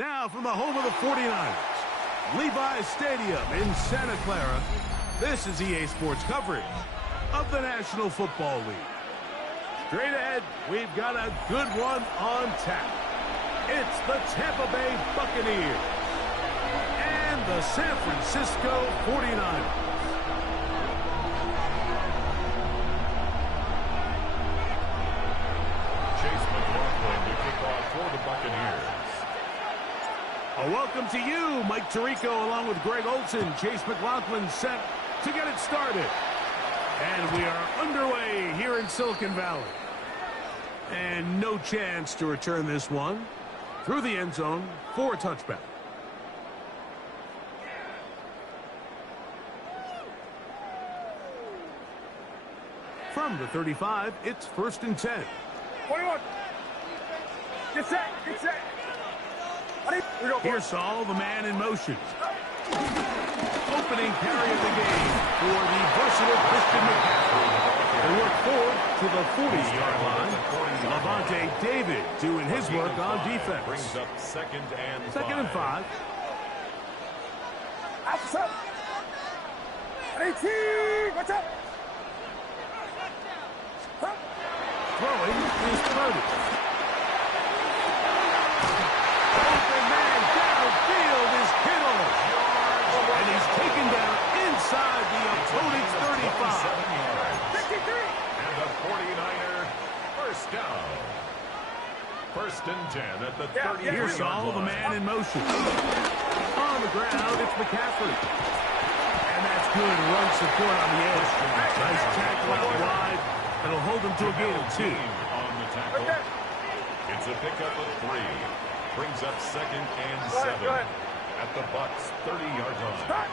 Now from the home of the 49ers, Levi's Stadium in Santa Clara, this is EA Sports coverage of the National Football League. Straight ahead, we've got a good one on tap. It's the Tampa Bay Buccaneers and the San Francisco 49ers. For the Buccaneers. A welcome to you, Mike Tirico, along with Greg Olson. Chase McLaughlin set to get it started. And we are underway here in Silicon Valley. And no chance to return this one through the end zone for a touchback. From the 35, it's 1st and 10. 21. Get set, get set. Here's Saul, the man in motion. Opening carry of the game for the versatile Christian McCaffrey. They work forward to the 40-yard line. Levante David doing his work on defense. Brings up second and five. Outside. 18. What's up? Throwing is Purdy. Open man downfield is Kittle. And he's taken down inside the opponent's 35. 53. And the 49er first down. 1st and 10 at the 30. Here's Saul, the man in motion. On the ground, it's McCaffrey. And that's good run support on the edge. Nice tackle out wide. It'll hold him to a gain of 2. On the tackle. It's a pickup of 3. Brings up second and 7 at the Bucs 30-yard line.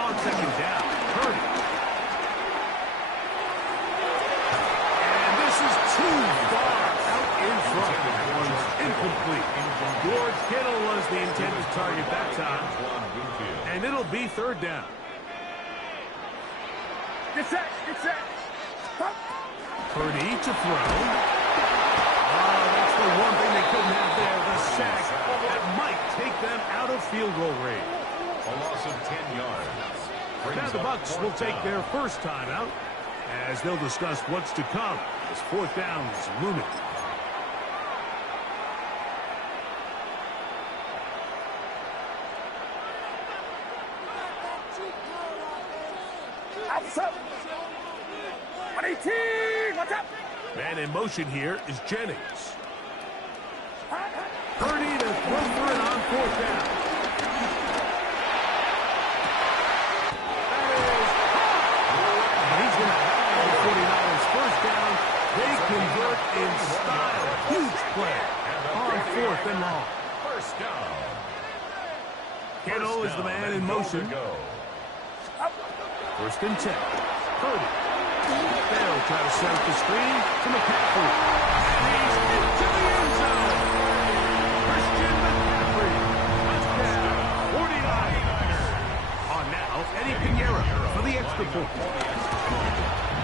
On second down, Purdy. And this is too far out in front. One's incomplete. George Kittle was the intended target that time. And it'll be 3rd down. Get set, get set. Purdy to throw. Oh, that's the one thing they couldn't have there, the sack that might take them out of field goal range. A loss of 10 yards. Now the Bucs will take their first time out as they'll discuss what's to come as 4th down is looming. Outside. 18. What's up? Man in motion here is Jennings. Purdy to throw for it on 4th down. And he's going to have the 49ers first down. They convert in style. Huge play on 4th and long. First down. Kittle is the man in motion. 1st and 10. Purdy. They'll try to set up the screen to McCaffrey. And he's into the end zone. Christian McCaffrey. Touchdown. 49ers. On now, Eddie Pinheiro for the extra point.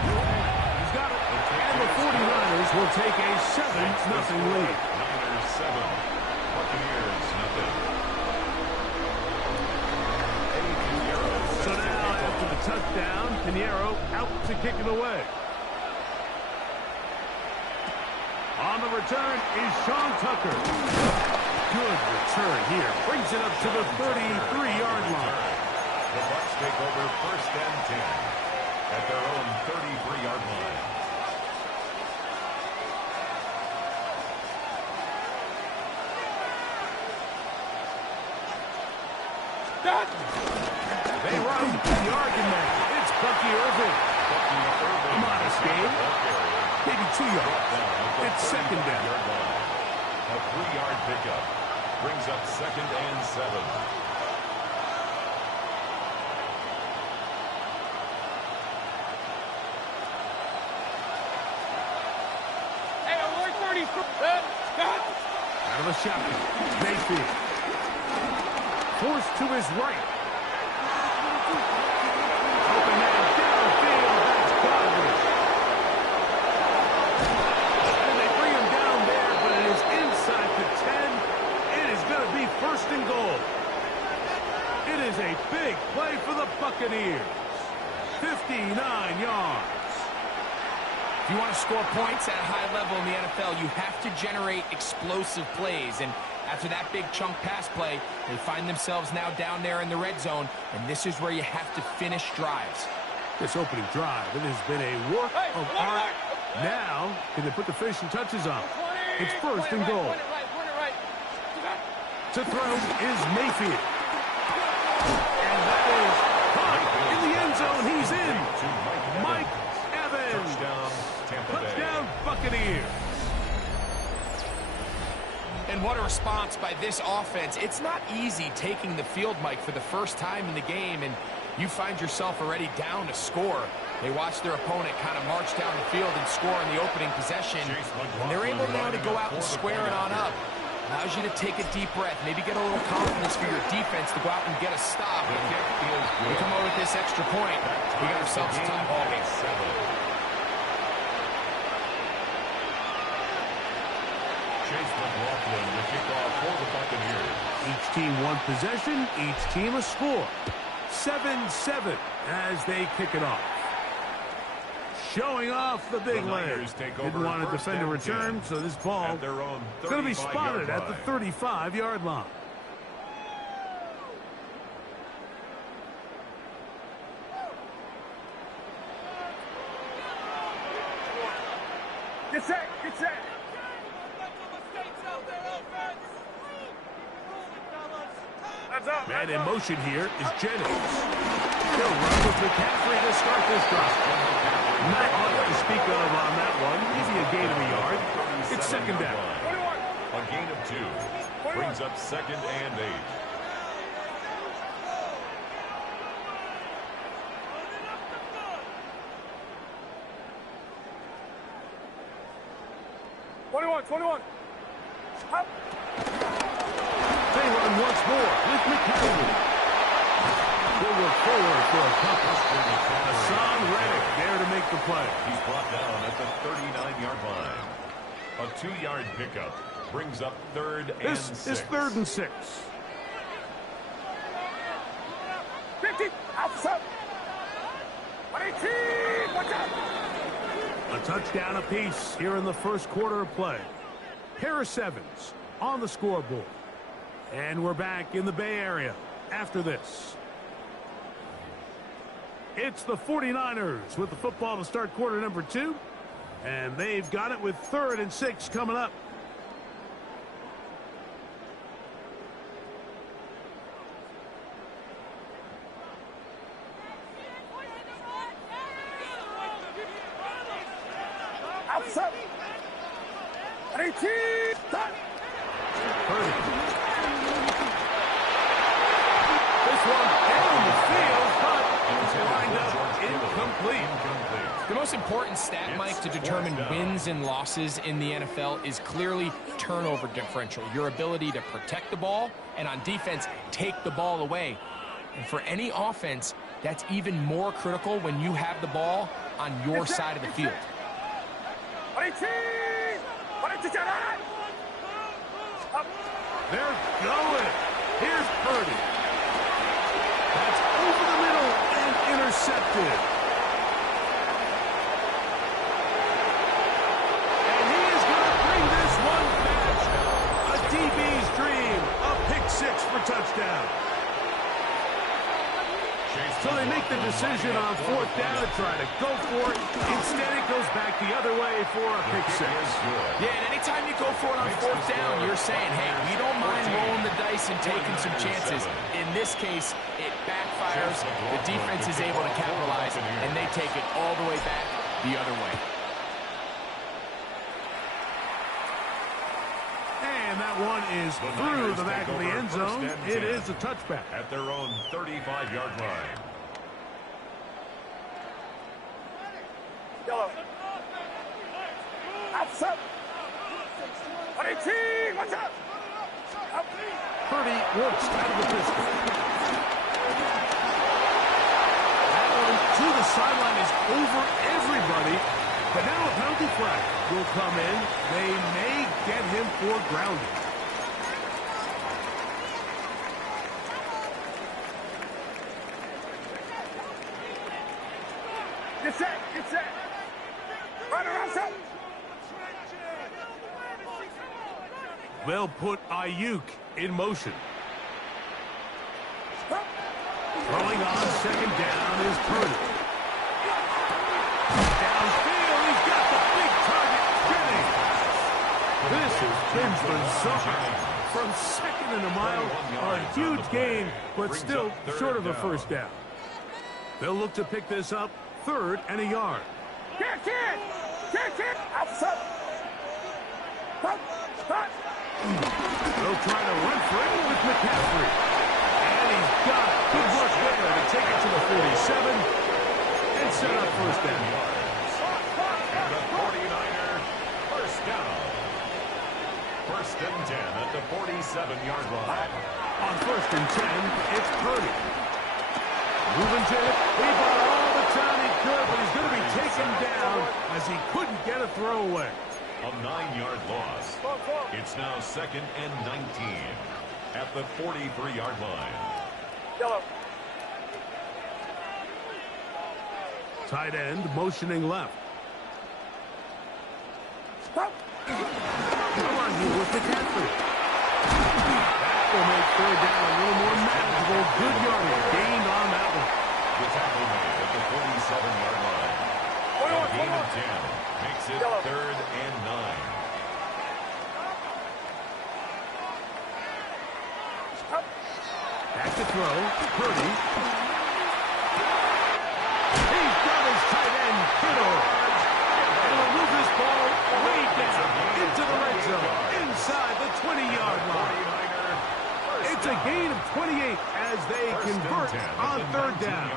He's got it. And the 49ers will take a 7-0 lead. Niners 7. Buccaneers nothing. So now, after the touchdown, Pinheiro out to kick it away. On the return is Sean Tucker. Good return here. Brings it up to the 33-yard line. The Bucs take over 1st and 10 at their own 33-yard line. They run the argument. It's Bucky Irving. A modest game. Maybe 2 yards. It's 2nd down. A 3-yard pickup brings up 2nd and 7. Hey, I'm 30. Out of the shotgun. Mayfield. Forced to his right. Open man downfield. That's Godwin. And they bring him down there, but it is inside the 10. It is going to be 1st If you want to score points at a high level in the NFL, you have to generate explosive plays. And after that big chunk pass play, they find themselves now down there in the red zone, and this is where you have to finish drives. This opening drive, it has been a work of art. Now, can they put the finishing touches on? It's first and goal. To throw is Mayfield. And that is caught in the end zone. He's in. Mike Evans. Touchdown, Buccaneers. And what a response by this offense. It's not easy taking the field, Mike, for the first time in the game, and you find yourself already down to score. They watch their opponent kind of march down the field and score in the opening possession. And they're able now to go out and square it on up. Allows you to take a deep breath, maybe get a little confidence for your defense to go out and get a stop. We come over with this extra point. We got ourselves a tie ball game. Chase McLaughlin to kick off for the Buccaneers. Each team one possession, each team a score. 7-7 as they kick it off. Showing off the big legs. Didn't want to defend a return, so this ball is going to be spotted at the 35-yard line. Get set, get set. Man in motion here is Jennings. He'll run with McCaffrey to start this drive. Not much to speak of on that one. Maybe a gain of a yard. It's second down. A gain of 2. Brings up second and 8. Up. They run once more with McCaffrey. He'll look forward for a couple. Hassan Reddick there to make the play. He's brought down at the 39-yard line. A 2-yard pickup brings up third and 6. This is 3rd and 6. 50. Outside. 118. Watch out. A touchdown apiece here in the first quarter of play. Harris Evans on the scoreboard. And we're back in the Bay Area after this. It's the 49ers with the football to start quarter number 2. And they've got it with 3rd and 6 coming up. Outside. 18. Done. This one down the field, but it's lined up incomplete. The most important stat, Mike, to determine wins and losses in the NFL is clearly turnover differential, your ability to protect the ball, and on defense, take the ball away. And for any offense, that's even more critical when you have the ball on your side of the field. 18. 18. Up. They're going. Here's Purdy. That's over the middle and intercepted. And he is going to bring this one back. A DB's dream. A pick 6 for touchdown. So they make the decision on 4th down to try to go for it. Instead, it goes back the other way for a pick 6. Yeah, and anytime you go for it on 4th down, you're saying, hey, we don't mind rolling the dice and taking some chances. In this case, it backfires. The defense is able to capitalize, and they take it all the way back the other way. And that one is through the back of the end zone. It is a touchback. At their own 35-yard line. Yellow. Outside. 18. Watch out. Up. Purdy works out of the pistol. That one to the sideline is over everybody. But now a penalty flag will come in. They may get him for grounding. Get set. Get set. They'll put Ayuk in motion. Throwing on second down is Purdy. Downfield, he's got the big target spinning. This has been bizarre. From second and a mile, a huge gain, but still short of a first down. They'll look to pick this up, 3rd and a yard. Kick it! Outside! They'll try to run for it with McCaffrey. And he's got it. Good work there to take it to the 47 and set up first down. And the 49er, first down. 1st and 10 at the 47-yard line. On 1st and 10, it's Purdy. Moving to it. He bought all the time he could, but he's going to be taken down as he couldn't get a throwaway. A 9-yard loss. It's now 2nd and 19 at the 43-yard line. Yellow. Tight end motioning left. Stop. Come on here with McCaffrey. That will make 3rd down a little more manageable. Good yardage gained on that one. The tackle made at the 47-yard line. A gain of 10 makes it 3rd and 9. Back to throw. Purdy. He's got his tight end, Kittle. And will move this ball way down into the red zone, inside the 20-yard line. It's a gain of 28 as they convert on 3rd down.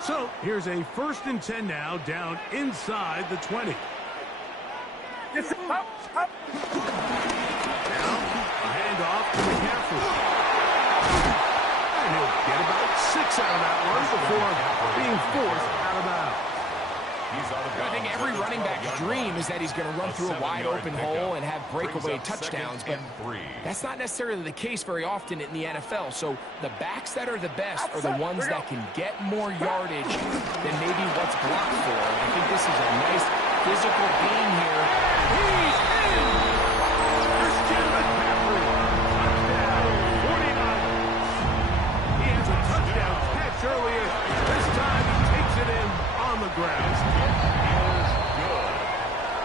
So here's a 1st and 10 now, down inside the 20. Up. Now, a handoff to McCaffrey. And he'll get about 6 out of that one before being forced out of bounds. I think every running back's dream is that he's going to run through a wide-open hole and have breakaway touchdowns, but that's not necessarily the case very often in the NFL. So the backs that are the best are the ones that can get more yardage than maybe what's blocked for. And I think this is a nice physical gain here. He's in! Christian McCaffrey. Touchdown, 49ers. He has a touchdown catch earlier. This time he takes it in on the ground.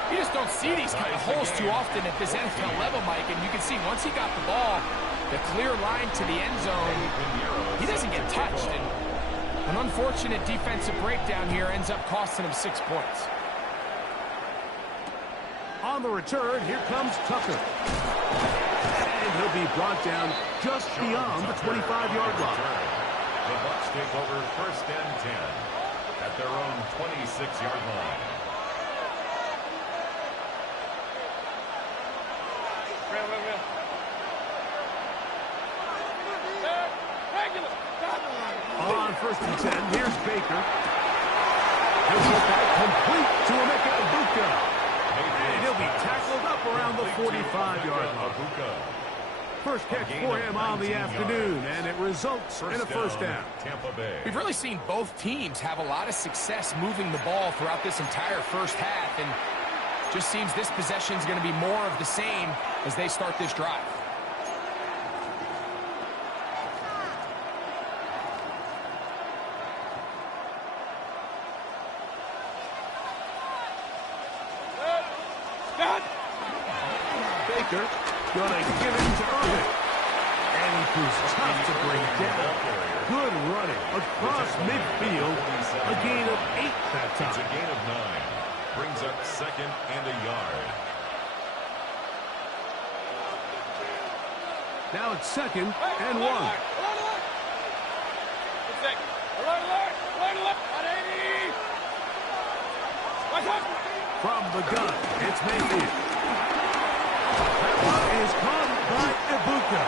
You just don't see these kind of holes too often at this NFL level, Mike, and you can see once he got the ball, the clear line to the end zone, he doesn't get touched. And an unfortunate defensive breakdown here ends up costing him 6 points. On the return, here comes Tucker. And he'll be brought down just beyond the 25-yard line. The Bucs take over 1st and 10 at their own 26-yard line. On 1st and 10, here's Baker. He'll get that complete to Emeka Egbuka. And he'll be tackled up around the 45-yard line. First catch for him on the afternoon, and it results in a first down. Tampa Bay. We've really seen both teams have a lot of success moving the ball throughout this entire first half, and just seems this possession is going to be more of the same as they start this drive. Baker gonna give it to Irving. And he proves tough to bring down. Good running across midfield. A gain of 8 that time. It's a gain of 9. Brings up 2nd and a yard. Now it's 2nd and 1. From the gun, it's Mayfield. That one is caught by Egbuka.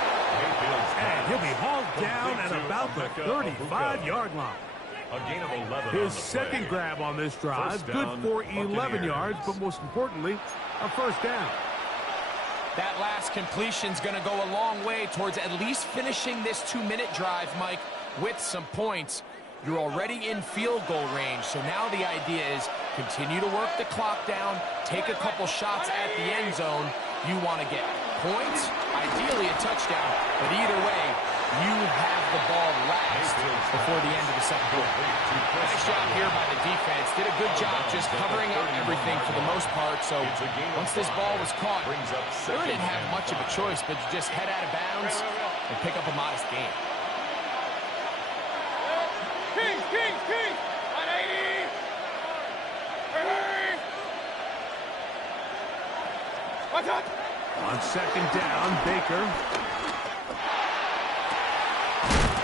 And he'll be hauled down at about the 35-yard line. A gain of 11. His second grab on this drive, good for 11 yards, but most importantly, a first down. That last completion's going to go a long way towards at least finishing this 2-minute drive, Mike, with some points. You're already in field goal range, so now the idea is continue to work the clock down, take a couple shots at the end zone. You want to get points, ideally a touchdown, but either way, you have the ball last before the end of the second quarter. Nice job here by the defense. Did a good job just covering up everything for the most part, so once this ball was caught, they didn't have much of a choice but to just head out of bounds and pick up a modest gain. King! 180! Hurry! Watch out! On second down, Baker.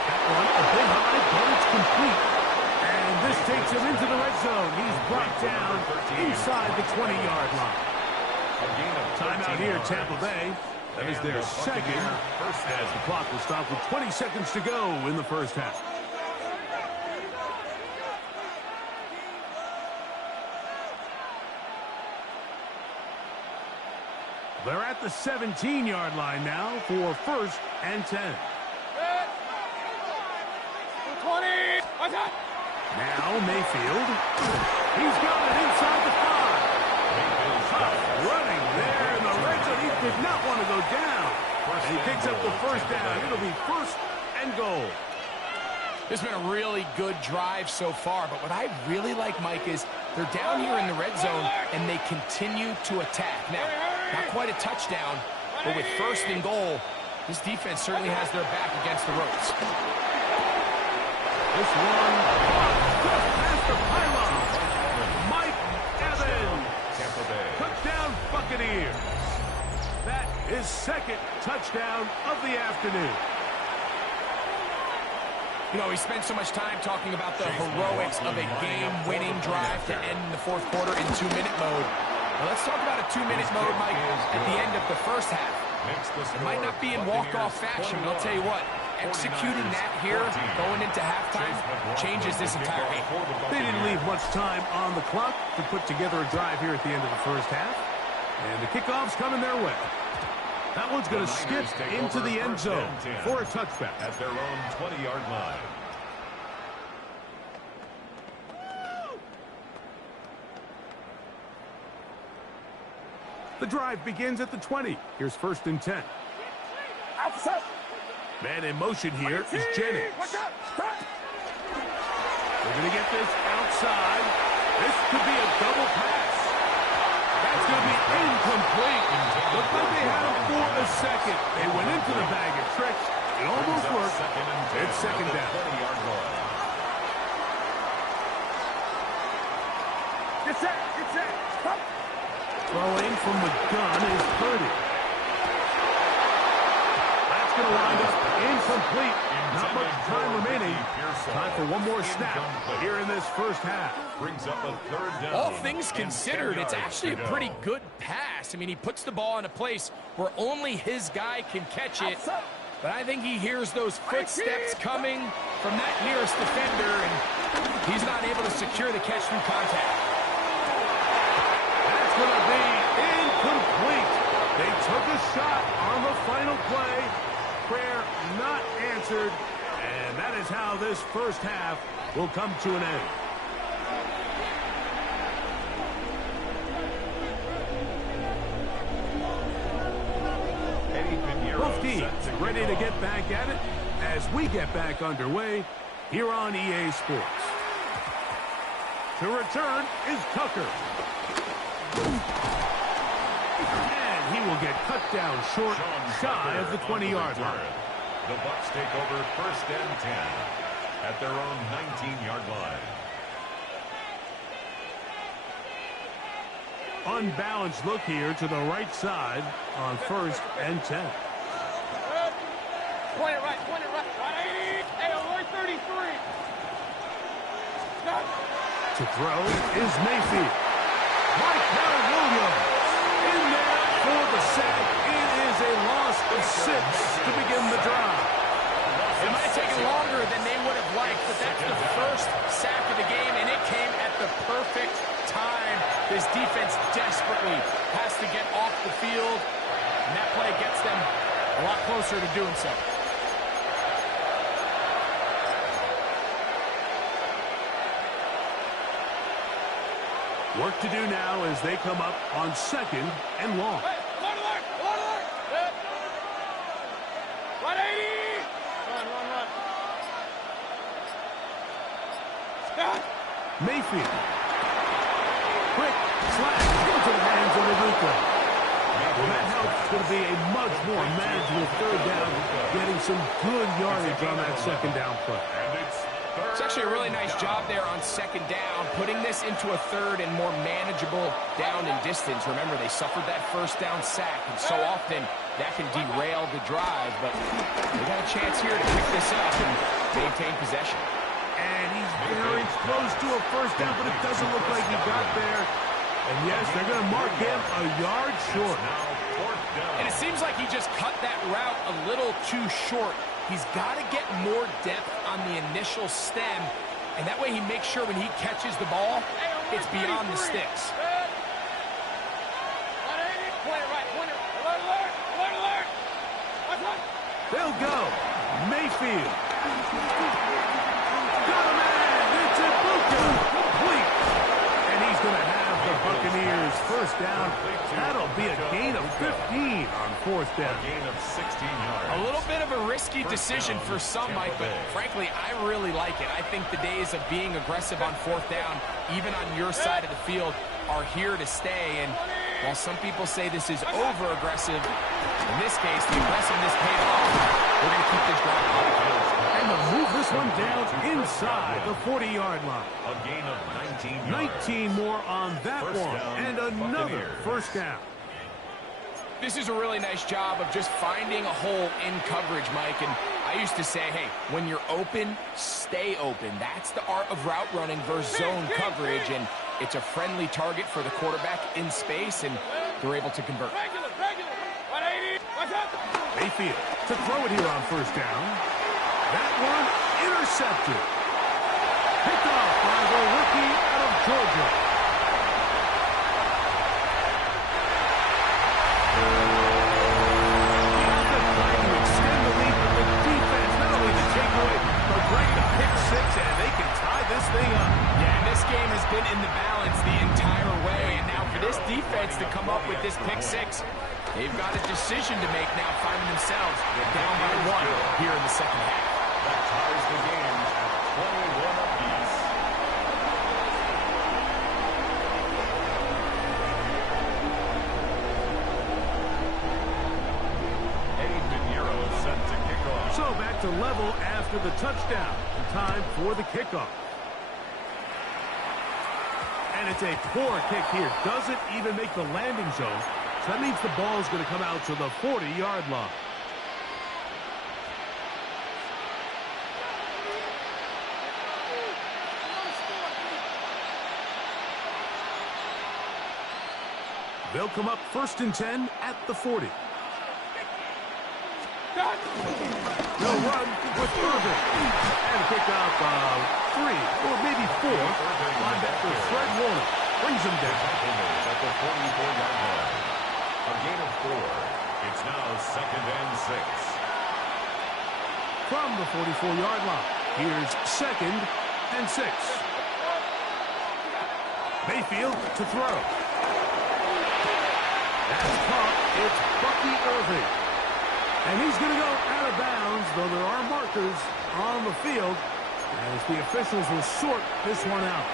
That one a bit high, but it's complete. And this takes him into the red zone. He's brought down inside the 20-yard line. Timeout here, Tampa Bay. That is their second, as the clock will stop with 20 seconds to go in the first half. They're at the 17-yard line now for 1st and 10. 20! Watch out! Now Mayfield. He's got it inside the 5. Tough running there in the red zone. He did not want to go down. And he picks up the first down. It'll be 1st and goal. This has been a really good drive so far, but what I really like, Mike, is they're down here in the red zone, and they continue to attack. Now, not quite a touchdown, but with 1st and goal, this defense certainly has their back against the ropes. This one just past the pylon. Mike Evans. Touchdown Buccaneers. That is 2nd touchdown of the afternoon. You know, we spent so much time talking about the heroics of a game-winning drive to end the 4th quarter in 2-minute mode. Now let's talk about a 2-minute mode, Mike, at the end of the first half. It might not be in walk-off fashion, but I'll tell you what, executing that here, going into halftime, changes this entire game. They didn't leave much time on the clock to put together a drive here at the end of the first half. And the kickoff's coming their way. That one's going to skip into the end zone for a touchback. At their own 20-yard line. The drive begins at the 20. Here's 1st and 10. Outside! Man in motion here is Jennings. Watch out! Stop! They're going to get this outside. This could be a double pass. That's going to be incomplete. Looked like they had him for a second. They went into the bag of tricks. It almost worked. It's 2nd down. Get set! Get set! Stop! Throwing from the gun is Purdy. That's going to wind up incomplete. Not much time remaining. Time for one more snap here in this first half. Brings up a 3rd down. All things considered, it's actually a pretty good pass. I mean, he puts the ball in a place where only his guy can catch it. But I think he hears those footsteps coming from that nearest defender, and he's not able to secure the catch through contact. That's going to be incomplete. They took a shot on the final play. Prayer not answered. And that is how this first half will come to an end. Both teams ready to get back at it as we get back underway here on EA Sports. To return is Tucker. And he will get cut down short, shy of the 20-yard line. The Bucs take over 1st and 10 at their own 19-yard line. Unbalanced look here to the right side on 1st and 10. Point it right, 180. Hey, alert 33. Stop. To throw is Mayfield. Michael Williams in there for the sack. It is a loss of 6 to begin the drive. It might have taken longer than they would have liked, but that's the first sack of the game, and it came at the perfect time. This defense desperately has to get off the field, and that play gets them a lot closer to doing so. Work to do now as they come up on 2nd and long. Hey, alert, alert, alert, alert. 180. Run. Scott. Mayfield. Quick slash into the hands of Ibuka. Well, that helps. It's going to be a much more manageable 3rd down, getting some good yardage on that 2nd down play. It's actually a really nice job there on 2nd down, putting this into a 3rd and more manageable down and distance. Remember, they suffered that 1st down sack, and so often that can derail the drive, but they got a chance here to pick this up and maintain possession. And he's very close to a 1st down, but it doesn't look like he got there. And yes, they're going to mark him a yard short. And it seems like he just cut that route a little too short. He's got to get more depth on the initial stem, and that way he makes sure when he catches the ball, it's beyond the sticks. They'll go. Mayfield. Got a man. It's Ibuka. Complete. And he's going to have the Buccaneers 1st down. That'll be a gain of 15 on 4th down. A gain of 16 yards. A little bit of a risky decision for some, Mike, but frankly, I really like it. I think the days of being aggressive on 4th down, even on your side of the field, are here to stay. And while some people say this is over-aggressive, in this case, the aggressiveness paid off. We're going to keep this drive going. And to move this one down inside the 40-yard line. A gain of 19 yards. 19 more on that one. And another Buccaneers. 1st down. This is a really nice job of just finding a hole in coverage, Mike. And I used to say, hey, when you're open, stay open. That's the art of route running versus zone coverage. And it's a friendly target for the quarterback in space, and they're able to convert. Regular. 180. What's up? Mayfield to throw it here on 1st down. That one intercepted. Picked off by the rookie out of Georgia. The offense trying to extend the lead, but the defense not only the takeaway, but right the pick 6, and they can tie this thing up. Yeah, and this game has been in the balance the entire way, and now for this defense to come up with this pick 6, they've got a decision to make now, finding themselves down by 1 here in the 2nd half. That ties the game at 21 apiece. Eddie Pinheiro set to kick off. So back to level after the touchdown. Time for the kickoff. And it's a poor kick here. Doesn't even make the landing zone. So that means the ball is going to come out to the 40-yard line. They'll come up 1st and 10 at the 40. They'll run with Irvin. And a pickup of 3 or maybe 4. Linebacker Fred Warner brings him down. At the 44-yard line. A gain of 4. It's now 2nd and 6. From the 44-yard line, here's 2nd and 6. Mayfield to throw. That's caught. It's Bucky Irving. And he's going to go out of bounds, though there are markers on the field, as the officials will sort this one out.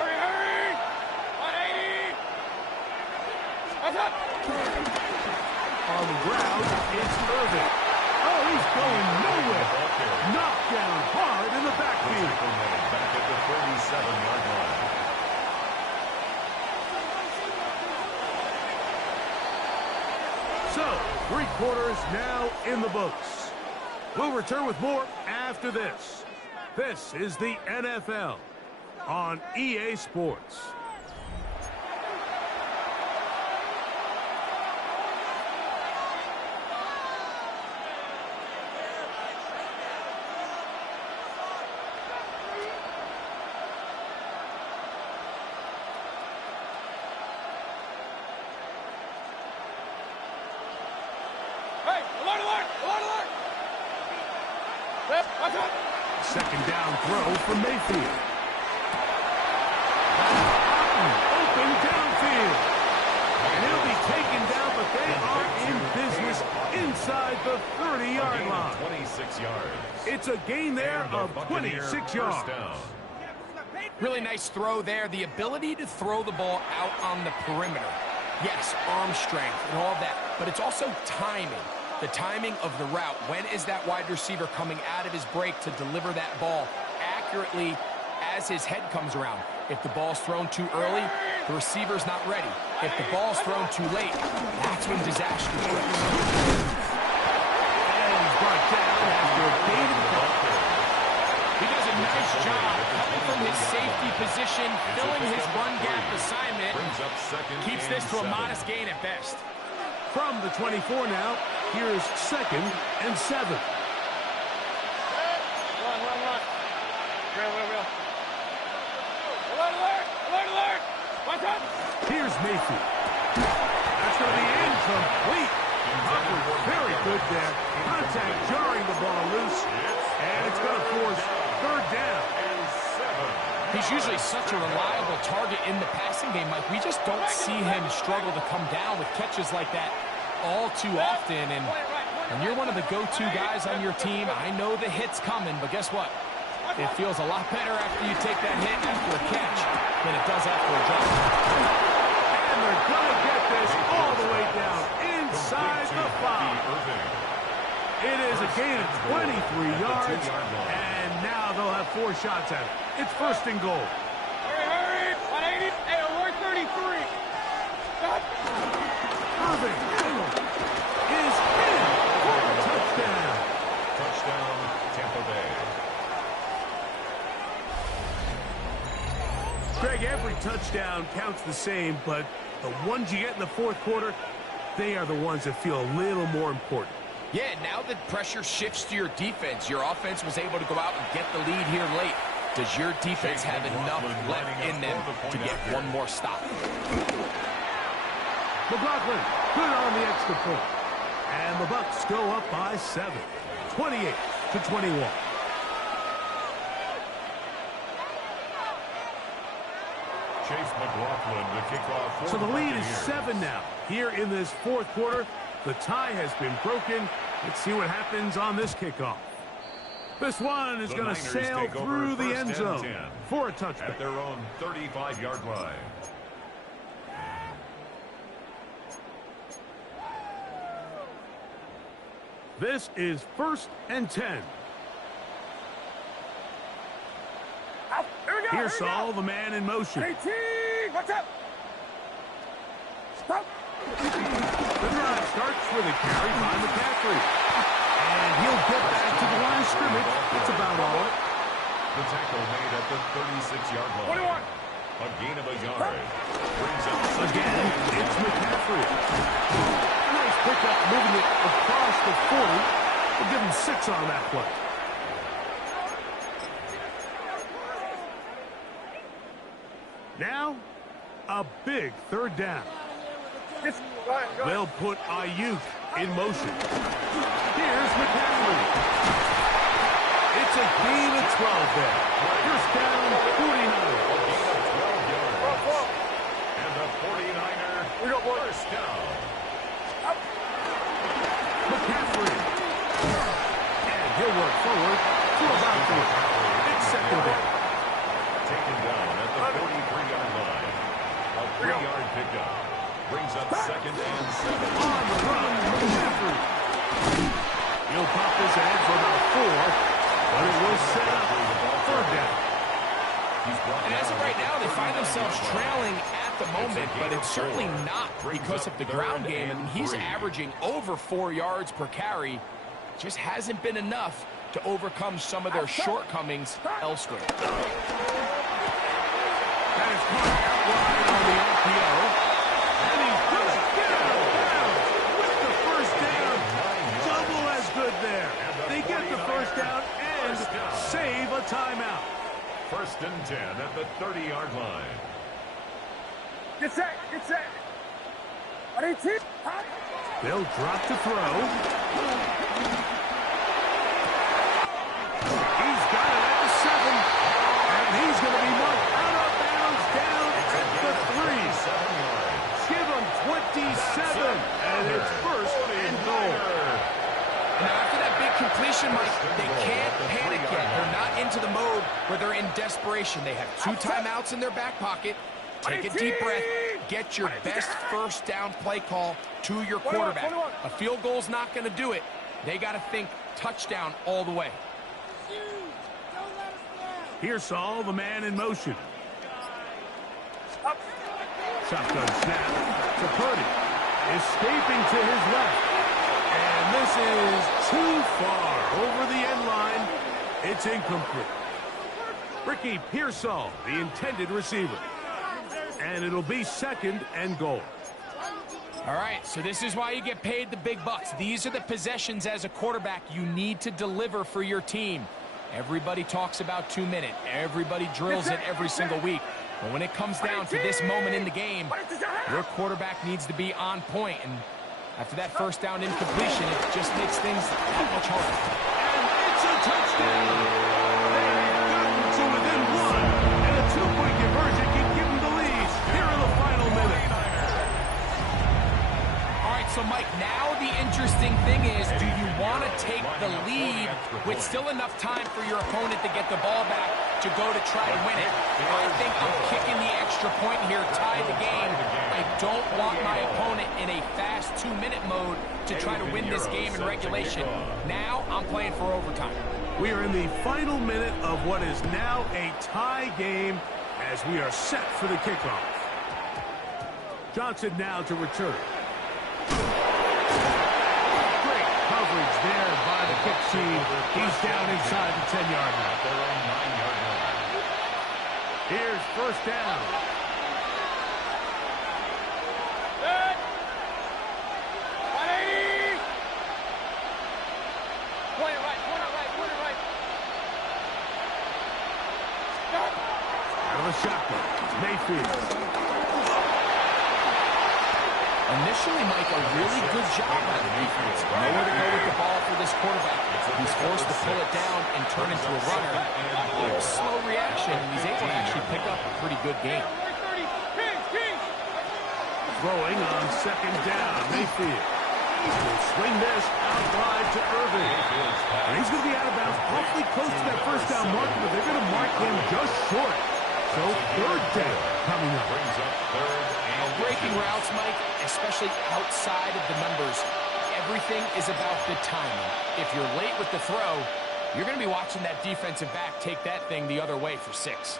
Hurry! 180. What's up? On the ground, it's Irving. Oh, he's going nowhere. Knocked down hard in the backfield. Back at the 47-yard line. So, 3 quarters now in the books. We'll return with more after this. This is the NFL on EA Sports. Hey, alert! Second down throw for Mayfield. Open downfield. And he'll be taken down, but they are in business inside the 30-yard line. 26 yards. It's a gain there of 26 yards. Really nice throw there. The ability to throw the ball out on the perimeter. Yes, arm strength and all that, but it's also timing. The timing of the route. When is that wide receiver coming out of his break to deliver that ball accurately as his head comes around? If the ball's thrown too early, the receiver's not ready. If the ball's thrown too late, that's when disaster strikes. And he's brought down after a gain of the ball. He does a nice job coming from his safety position, filling his run gap assignment. Keeps this to a modest gain at best. From the 24 now, here's 2nd and 7. Run. Real. Alert! Watch out! Here's Mayfield. That's going to be incomplete. Covered very good there. Contact jarring the ball loose. And it's going to force 3rd down. He's usually such a reliable target in the passing game, Mike. We just don't see him struggle to come down with catches like that all too often. And when you're one of the go-to guys on your team, I know the hit's coming, but guess what? It feels a lot better after you take that hit after a catch than it does after a drop. And they're going to get this all the way down inside the 5. It is a gain of 23 yards, and now they'll have 4 shots at it. It's 1st and goal. Hurry! 180! Hey, alert 33! Stop! Irving is in for a touchdown. Touchdown, Tampa Bay. Greg, every touchdown counts the same, but the ones you get in the 4th quarter, they are the ones that feel a little more important. Yeah, now that pressure shifts to your defense, your offense was able to go out and get the lead here late. Does your defense have enough left in them to get one more stop? McLaughlin, good on the extra point. And the Bucs go up by 7, 28-21. Chase McLaughlin to kick off. So the lead is 7 now. Here in this 4th quarter, the tie has been broken. Let's see what happens on this kickoff. This one is going to sail through the end zone for a touchback. At their own 35-yard line. This is 1st and 10. Here's Saul, the man in motion. 18! Watch out! Stop! The drive starts with a carry by McCaffrey. And he'll get back to the line of scrimmage. That's about all. The tackle made at the 36-yard line. 21! A gain of a yard. Brings up Again, it's McCaffrey. A nice pickup, moving it across the 40. We'll give him 6 on that play. Now, a big 3rd down. They'll put Ayuk in motion. Here's McCaffrey. It's a gain of 12 there. 1st down, 49. And the 49er, first down. McCaffrey. And he'll work forward to about 4. It's 2nd down. Taken down at the 43-yard line. A 3-yard pickup. Brings up 2nd and 7. On the run, McCaffrey. He'll pop his head for about 4, but it will set up 3rd down. And as of right now, they find themselves trailing at the moment, but it's certainly not because of the ground game. I mean, he's averaging over 4 yards per carry. Just hasn't been enough to overcome some of their shortcomings elsewhere. That is caught out wide on the RPO. And he's going to get out of bounds with the 1st down. Double as good there. They get the 1st down and save a timeout. 1st and 10 at the 30-yard line. Get set! Get set! They'll drop to throw. He's got it at the 7. And he's going to be marked out of bounds down at the 3. Give him 27. And it's first and goal. And after that big completion, Mike, they can't panic yet. They're not into the mode where they're in desperation. They have 2 timeouts in their back pocket. Take a deep breath. Get your best first down play call to your quarterback. A field goal's not going to do it. They got to think touchdown all the way. Pearsall, the man in motion. Shotgun snap to Purdy. Escaping to his left. And this is too far over the end line. It's incomplete. Ricky Pearsall, the intended receiver. And it'll be 2nd and goal. All right, so this is why you get paid the big bucks. These are the possessions as a quarterback you need to deliver for your team. Everybody talks about 2-minute. Everybody drills it every single week. But when it comes down to this moment in the game, your quarterback needs to be on point. And after that first down incompletion, it just makes things that much harder. And it's a touchdown. They've gotten to within 1. And a 2-point conversion can give them the lead here in the final minute. All right, so Mike, now the interesting thing is, do you want to take the lead with still enough time for your opponent to get the ball back to go to try to win it? I think I'm kicking the extra point here, tie the game. I don't want my opponent in a fast 2-minute mode to try to win this game in regulation. Now I'm playing for overtime. We are in the final minute of what is now a tie game as we are set for the kickoff. Johnson now to return. Great coverage there by the kick team. He's down inside the 10-yard line. Here's first down. Good. 180. Point it right. Stop. Out of the shotgun. Mayfield. Initially, Mike, a really good job by the defense. Nowhere to go with the ball for this quarterback. He's forced to pull it down and turn into a runner. Slow reaction, and he's able to actually pick up a pretty good game. Throwing on 2nd down. Mayfield. Will swing this out wide to Irving. And he's going to be out of bounds awfully close to that first down marker, but they're going to mark him just short. So 3rd down coming up. Breaking routes, Mike, especially outside of the numbers, everything is about the timing. If you're late with the throw, you're going to be watching that defensive back take that thing the other way for 6.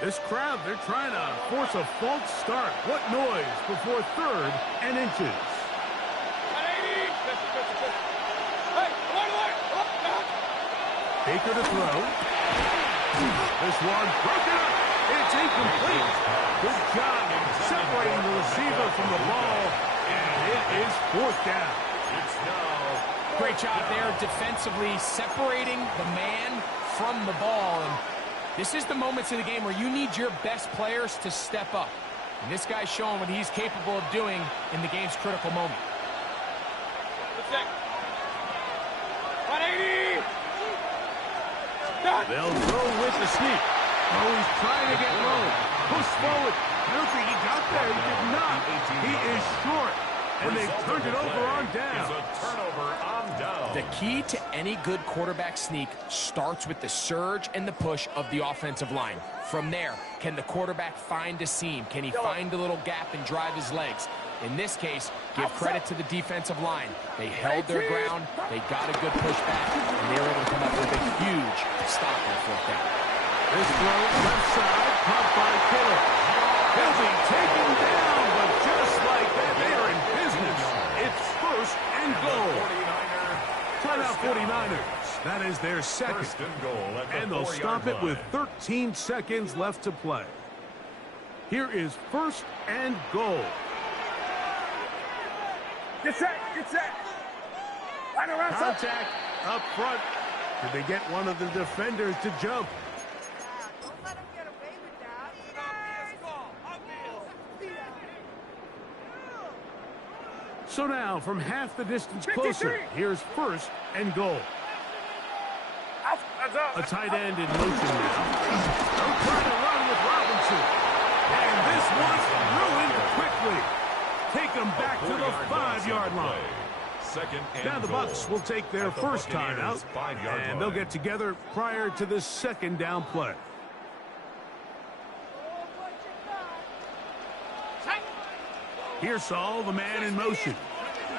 This crowd, they're trying to force a false start. What noise before 3rd and inches. 180. Hey, Baker to throw. This one broken up. It's incomplete. Good job separating the receiver from the ball, and it is 4th down. Great job there defensively separating the man from the ball. And this is the moments in the game where you need your best players to step up. And this guy's showing what he's capable of doing in the game's critical moment. 180. They'll go with the sneak. Oh, he's trying to get low. Push forward. I don't think he got there. He did not. He is short. And they turned it over on down. The key to any good quarterback sneak starts with the surge and the push of the offensive line. From there, can the quarterback find a seam? Can he find a little gap and drive his legs? In this case, give credit to the defensive line. They held their ground, they got a good push back, and they were able to come up with a huge stop on 4th down. This throw left side, caught by Kittle. He'll be taken down, but just like that, they are in business. It's 1st and goal. Timeout 49ers. That is their 2nd. And they'll stop it with 13 seconds left to play. Here is 1st and goal. Get set. Contact up front. Did they get one of the defenders to jump? Don't let him get away with that. So now, from half the distance 53. closer, here's first and goal. A tight end in motion now. They'll try to run with Robinson. And this one's ruined quickly. Take them back to the 5-yard line. Now the Bucs will take their first timeout, and they'll get together prior to the second down play. Here's Saul, the man in motion.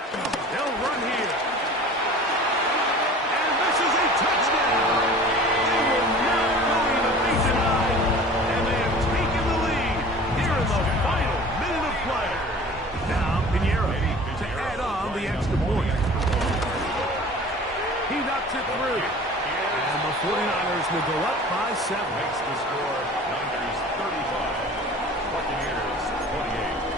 They'll run here. And this is a touchdown. They were not going to be denied, and they have taken the lead here in the final minute of play. Now, Pinheiro to add on the extra point. He knocks it through. And the 49ers will go up by 7. Makes the score Niners 35, Buccaneers 28.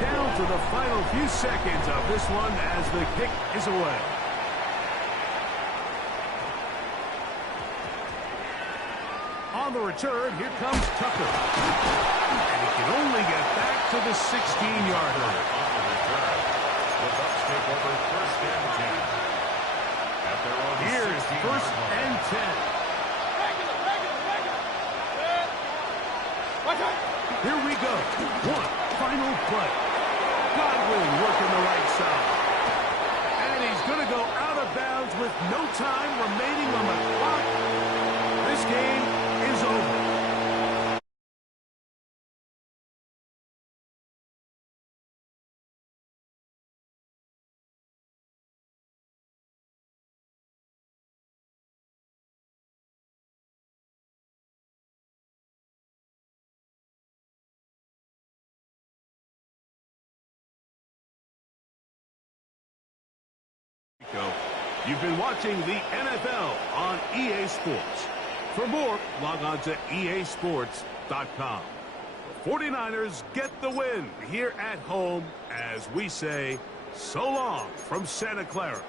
Down to the final few seconds of this one as the kick is away. On the return, here comes Tucker. And he can only get back to the 16-yard line. On the return, the Bucs take over first and 10. At their own Here's first and 10. Here we go. One final play. Godwin working the right side. And he's going to go out of bounds with no time remaining on the clock. This game is over. You've been watching the NFL on EA Sports. For more, log on to easports.com. The 49ers get the win here at home as we say so long from Santa Clara.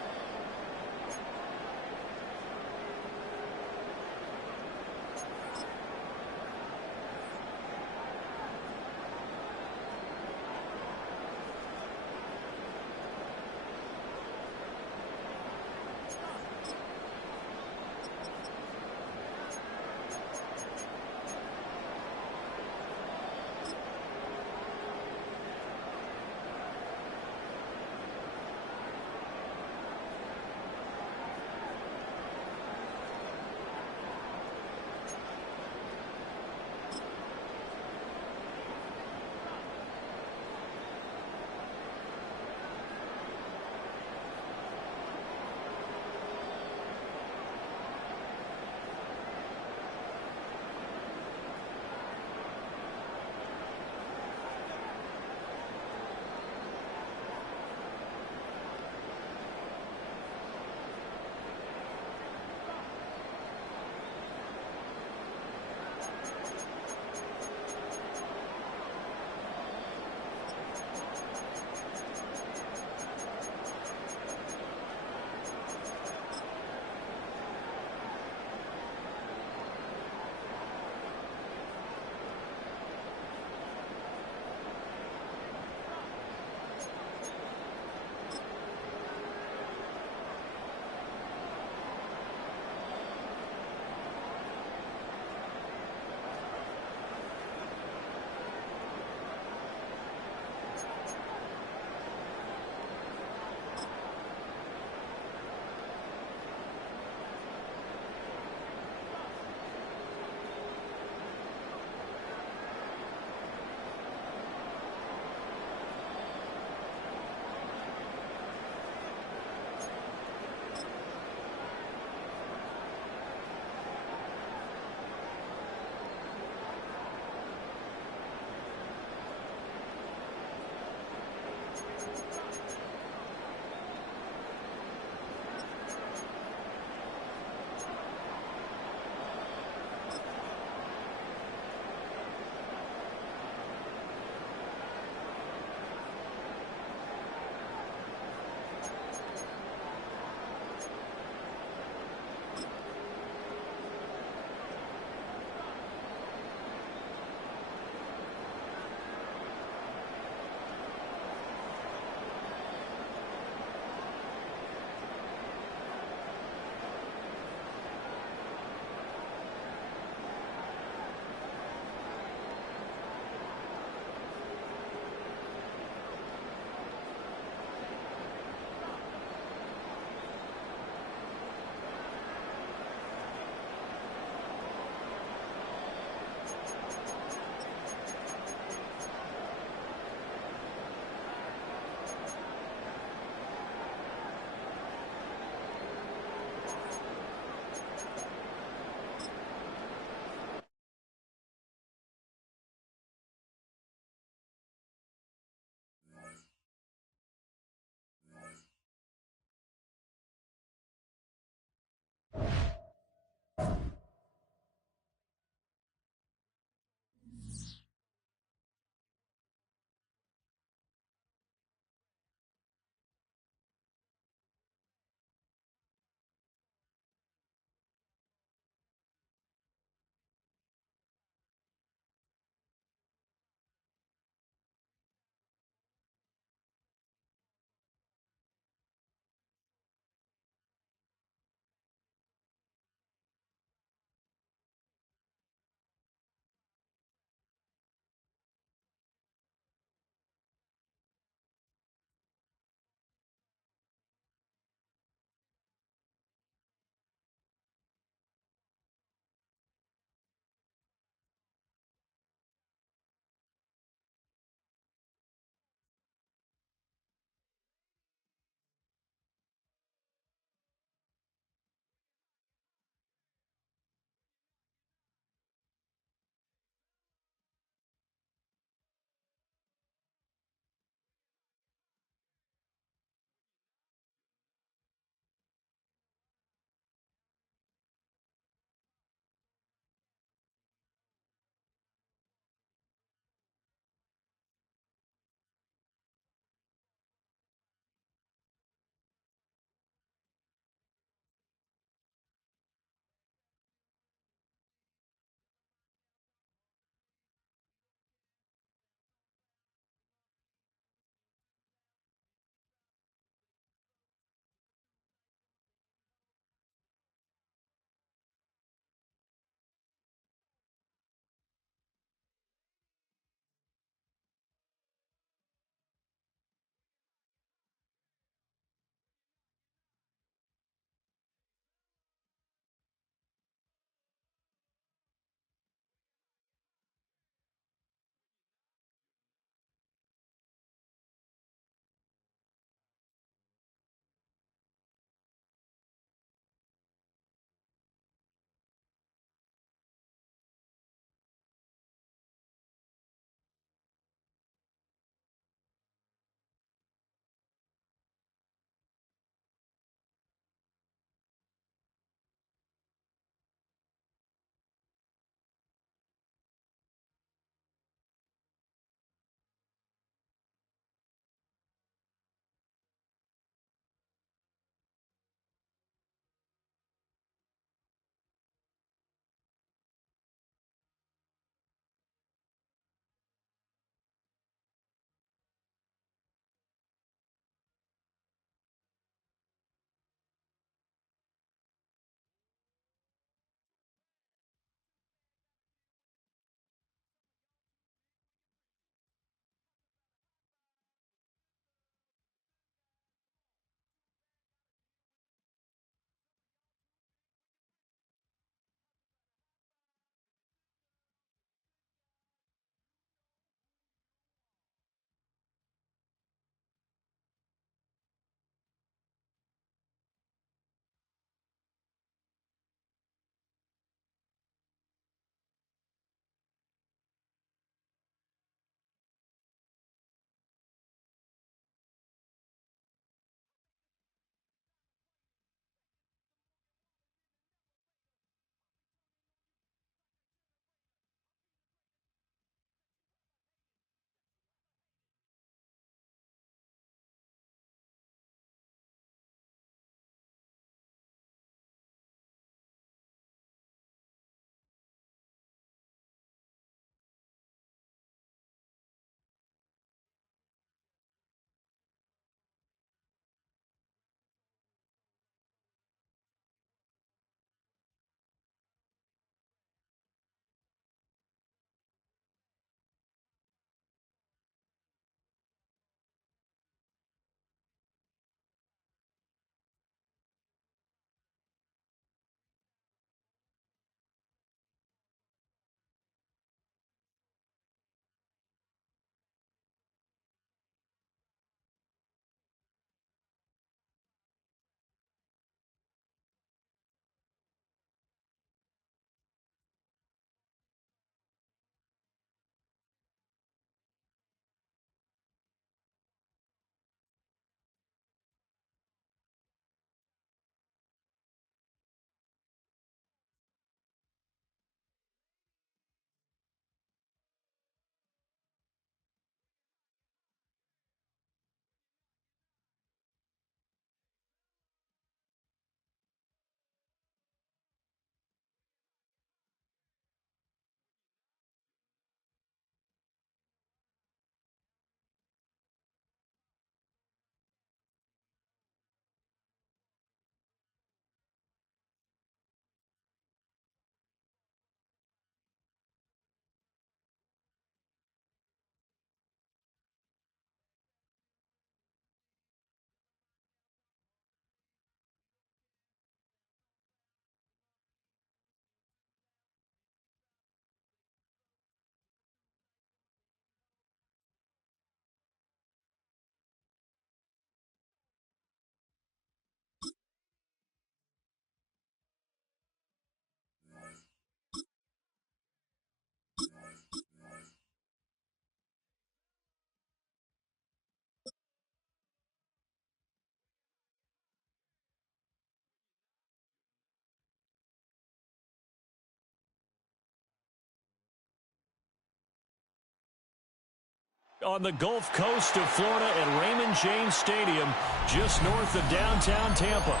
on the Gulf Coast of Florida at Raymond James Stadium, just north of downtown Tampa.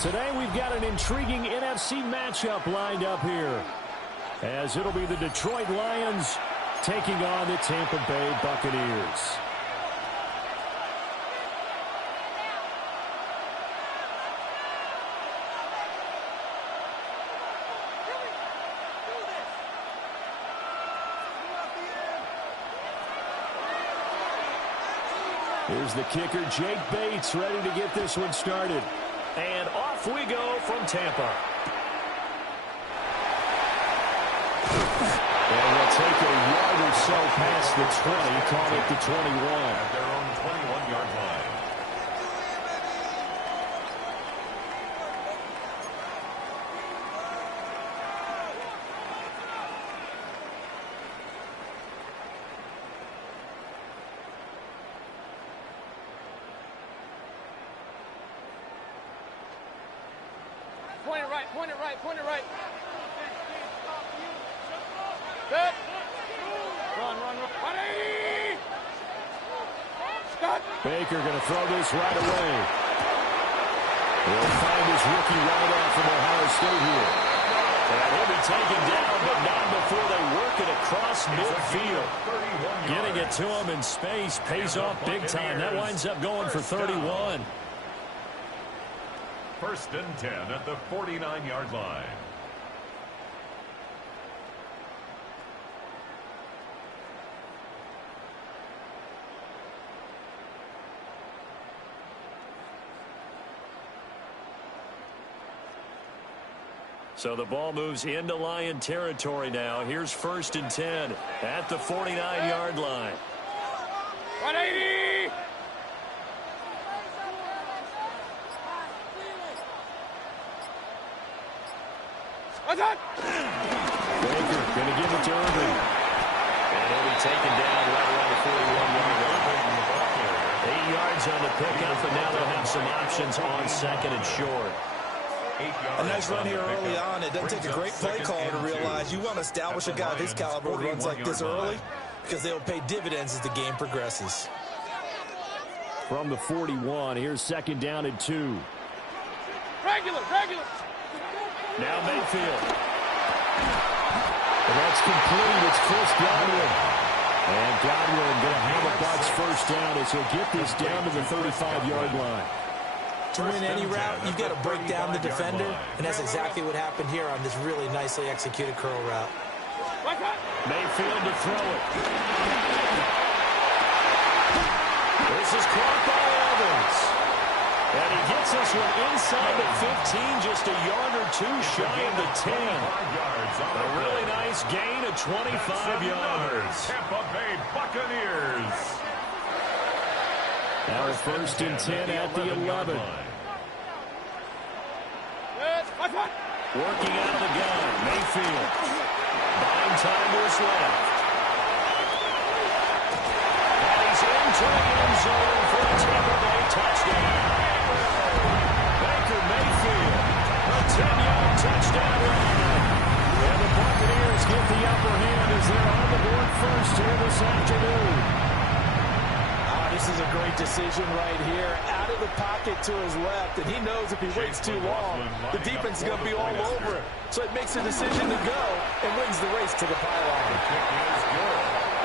Today we've got an intriguing NFC matchup lined up here, as it'll be the Detroit Lions taking on the Tampa Bay Buccaneers. Here's the kicker, Jake Bates, ready to get this one started. And off we go from Tampa. And they'll take a yard or so past the 20, call it the 21. At their own 21-yard line. Point it right, point it right, point it right. Good. Run, run, run. 180! Scott. Baker going to throw this right away. He'll find his rookie wideout from Ohio State here. And he'll be taken down, but not before they work it across midfield. Getting it to him in space pays off big time. That winds up going for 31. First and 10 at the 49-yard line. So the ball moves into Lion territory now. Here's first and 10 at the 49-yard line. 180! What's that? Baker going to give it to Irving. And he'll be taken down right around the 41-yard line. 8 yards on the pickup, and now they'll have some options on second and short. A nice run here early on. It doesn't take a great play caller to realize you want to establish a guy of his caliber who runs like this early, because they'll pay dividends as the game progresses. From the 41, here's second down and 2. Regular, regular. Now Mayfield. And that's complete. It's Chris Godwin. And Godwin going to have a Bucs first down as he'll get this down to the 35-yard line. To win any route, you've got to break down the defender, and that's exactly what happened here on this really nicely executed curl route. Mayfield to throw it. This is caught by Evans. And he gets this one inside the 15, just a yard or two shy of the 10. A really nice gain of 25 yards. Tampa Bay Buccaneers. Now first and 10 at the 11. Working out of the gun, Mayfield. Buying time to his left. And he's into the end zone for a Tampa Bay touchdown. Baker Mayfield, a 10-yard touchdown run. And the Buccaneers get the upper hand as they're on the board first here this afternoon. This is a great decision right here. Out of the pocket to his left, and he knows if he waits too long, the defense is going to be all over it. So it makes a decision to go and wins the race to the pylon.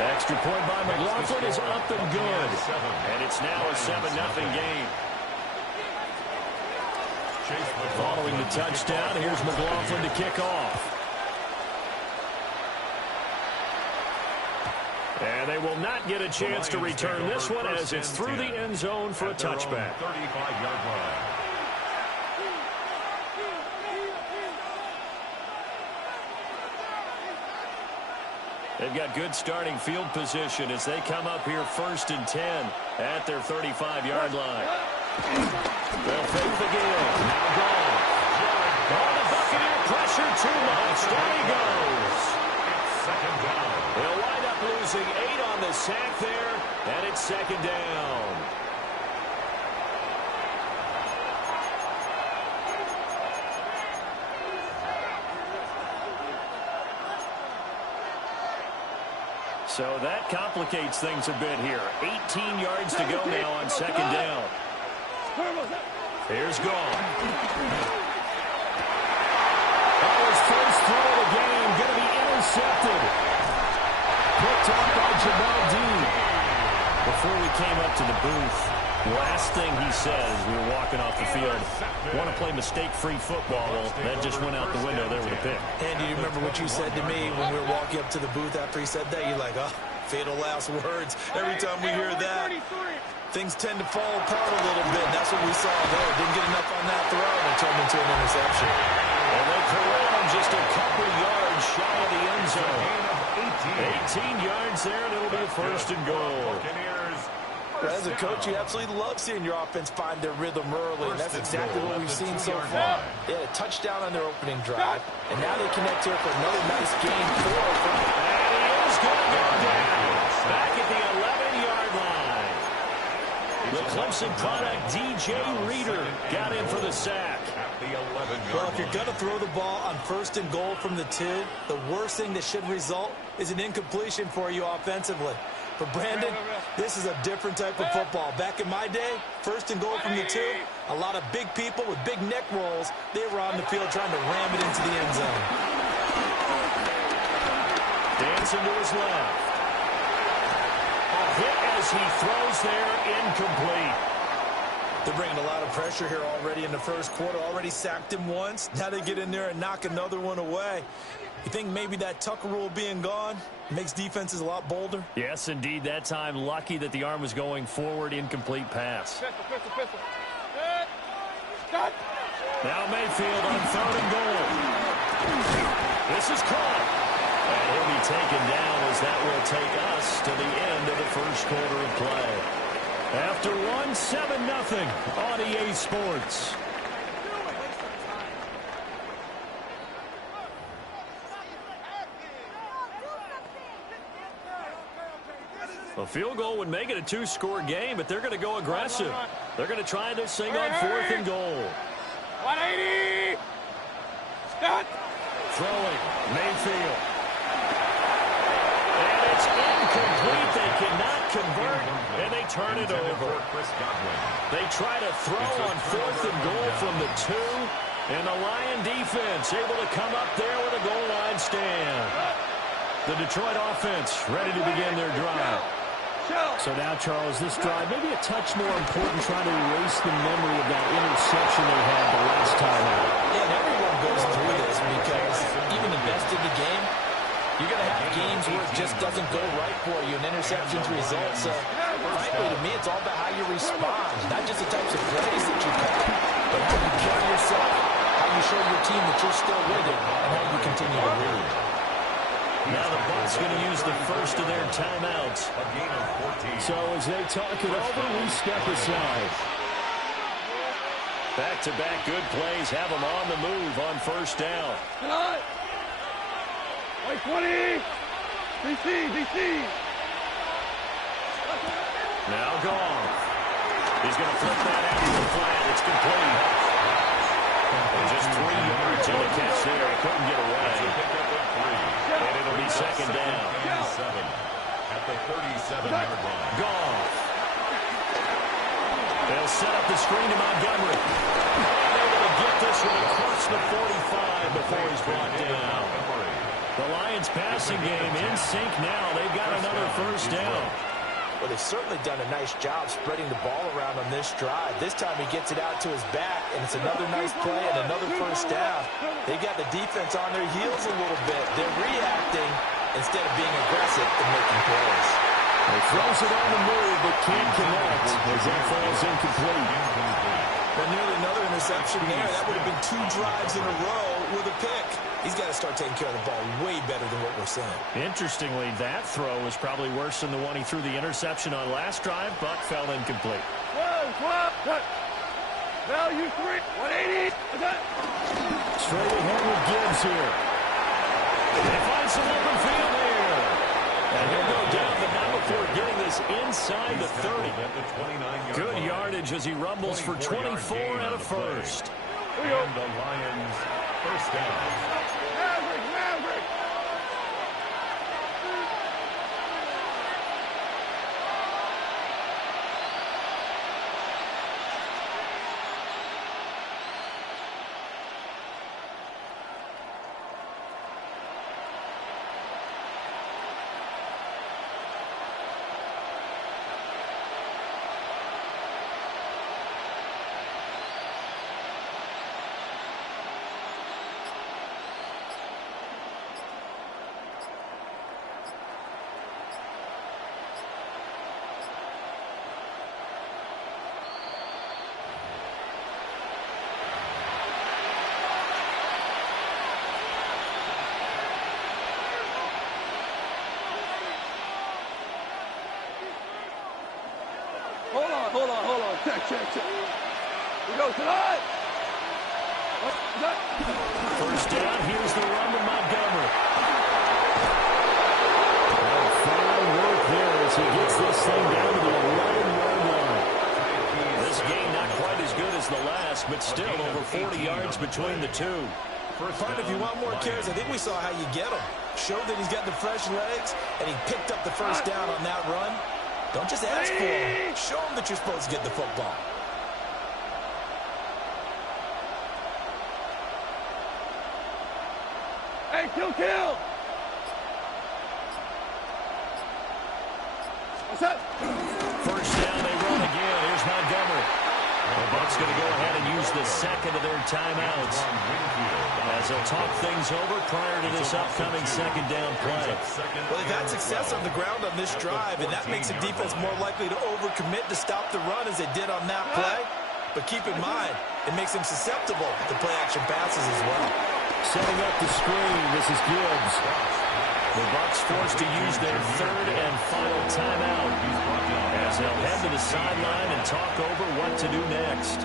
Extra point by McLaughlin is up and good. And it's now a 7-0 game. Following the touchdown, here's McLaughlin to kick off. And they will not get a chance to return this one as it's through the end zone for a touchback. 35-yard line. They've got good starting field position as they come up here first and 10 at their 35-yard line. They'll fake the game. Now gone. Oh, the Buccaneer pressure too much. Down he goes. Second down. They'll wind up losing 8 on the sack there, and it's second down. So that complicates things a bit here. 18 yards to go now on second down. Here's Gone. His first throw of the game going to be intercepted. Picked up by Jamal Dean. Before we came up to the booth, last thing he said as we were walking off the field, want to play mistake-free football. Well, that just went out the window there with a pick. Andy, you remember what you said to me when we were walking up to the booth after he said that? You're like, oh, fatal last words. Every time we hear that, things tend to fall apart a little bit. And that's what we saw there. Didn't get enough on that throw and it turned into an interception. And they corral him just a couple yards shy of the end zone. 18 yards there, and it'll be a first and goal. As a coach, you absolutely love seeing your offense find their rhythm early, and that's exactly what we've seen so far. They had a touchdown on their opening drive, and now they connect here for another nice game. And he is going to go down. Back at the 11-yard line. The Clemson product, DJ Reader, got in for the sack. Well, if you're going to throw the ball on first and goal from the 2, the worst thing that should result is an incompletion for you offensively. But, Brandon, this is a different type of football. Back in my day, first and goal from the 2, a lot of big people with big neck rolls, they were on the field trying to ram it into the end zone. Dancing to his left. A hit as he throws there, incomplete. They're bringing a lot of pressure here already in the first quarter. Already sacked him once. Now they get in there and knock another one away. You think maybe that Tucker rule being gone makes defenses a lot bolder? Yes, indeed. That time, lucky that the arm was going forward. Incomplete pass. Pistol. Now Mayfield on third and goal. This is caught. And he'll be taken down as that will take us to the end of the first quarter of play. After 1-7-0 on EA Sports. A field goal would make it a 2-score game, but they're going to go aggressive. They're going to try this thing on fourth and goal. 180. Start. Throwing. Mayfield. And it's incomplete. They cannot convert, and they turn it over. They try to throw on fourth and goal from the 2, and the Lion defense able to come up there with a goal line stand. The Detroit offense ready to begin their drive. So now, Charles, this drive maybe a touch more important, trying to erase the memory of that interception they had the last time out. Yeah, and everyone goes through this because even the best of the game, you're going to have games where it just doesn't go right for you, and interceptions result. So, frankly, to me, it's all about how you respond, not just the types of plays that you call, but how you carry yourself, how you show your team that you're still with it, and how you continue to lead. Now the Bucs going to use the first of their timeouts. So as they talk it over, we step aside. Back-to-back good plays have them on the move on first down. White 20. DC. Now gone. He's going to flip that out to the flat. It's complete. And just 3 yards on the catch there. He couldn't get away. And it'll be second down. At the 37-yard line. Goff. They'll set up the screen to Montgomery. Able to get this one across the 45 before he's brought down. The Lions passing game in sync now. They've got another first down. Well, they've certainly done a nice job spreading the ball around on this drive. This time he gets it out to his back, and it's another nice play and another first down. They've got the defense on their heels a little bit. They're reacting instead of being aggressive and making plays. He throws it on the move, but can't connect as that falls incomplete. Well, nearly another interception there. That would have been 2 drives in a row with a pick. He's got to start taking care of the ball way better than what we're seeing. Interestingly, that throw was probably worse than the one he threw the interception on last drive, but fell incomplete. Value 3. 180. Straight ahead with Gibbs here. They find some open field here. And he'll go down, but not before getting this inside the 30. Good yardage as he rumbles for 24 and a first. And the Lions first down. hold on. Check. We go tonight. First down, here's the run to Montgomery. Fine work there as he gets this thing down to the 11-yard line. This game not quite as good as the last, but still over 40 yards between the two. But if you want more carries, I think we saw how you get him. Showed that he's got the fresh legs, and he picked up the first down on that run. Don't just ask for him. Show him that you're supposed to get the football. Hey, kill! What's that? First down, they run again. Here's Montgomery. The Bucs going to go ahead and use the second of their timeouts as they'll talk things over prior to this upcoming second down play. Well, they've had success on the ground on this drive, and that makes the defense more likely to overcommit to stop the run as they did on that play. But keep in mind, it makes them susceptible to play-action passes as well. Setting up the screen, this is Gibbs. The Bucs forced to use their third and final timeout as they'll head to the sideline and talk over what to do next.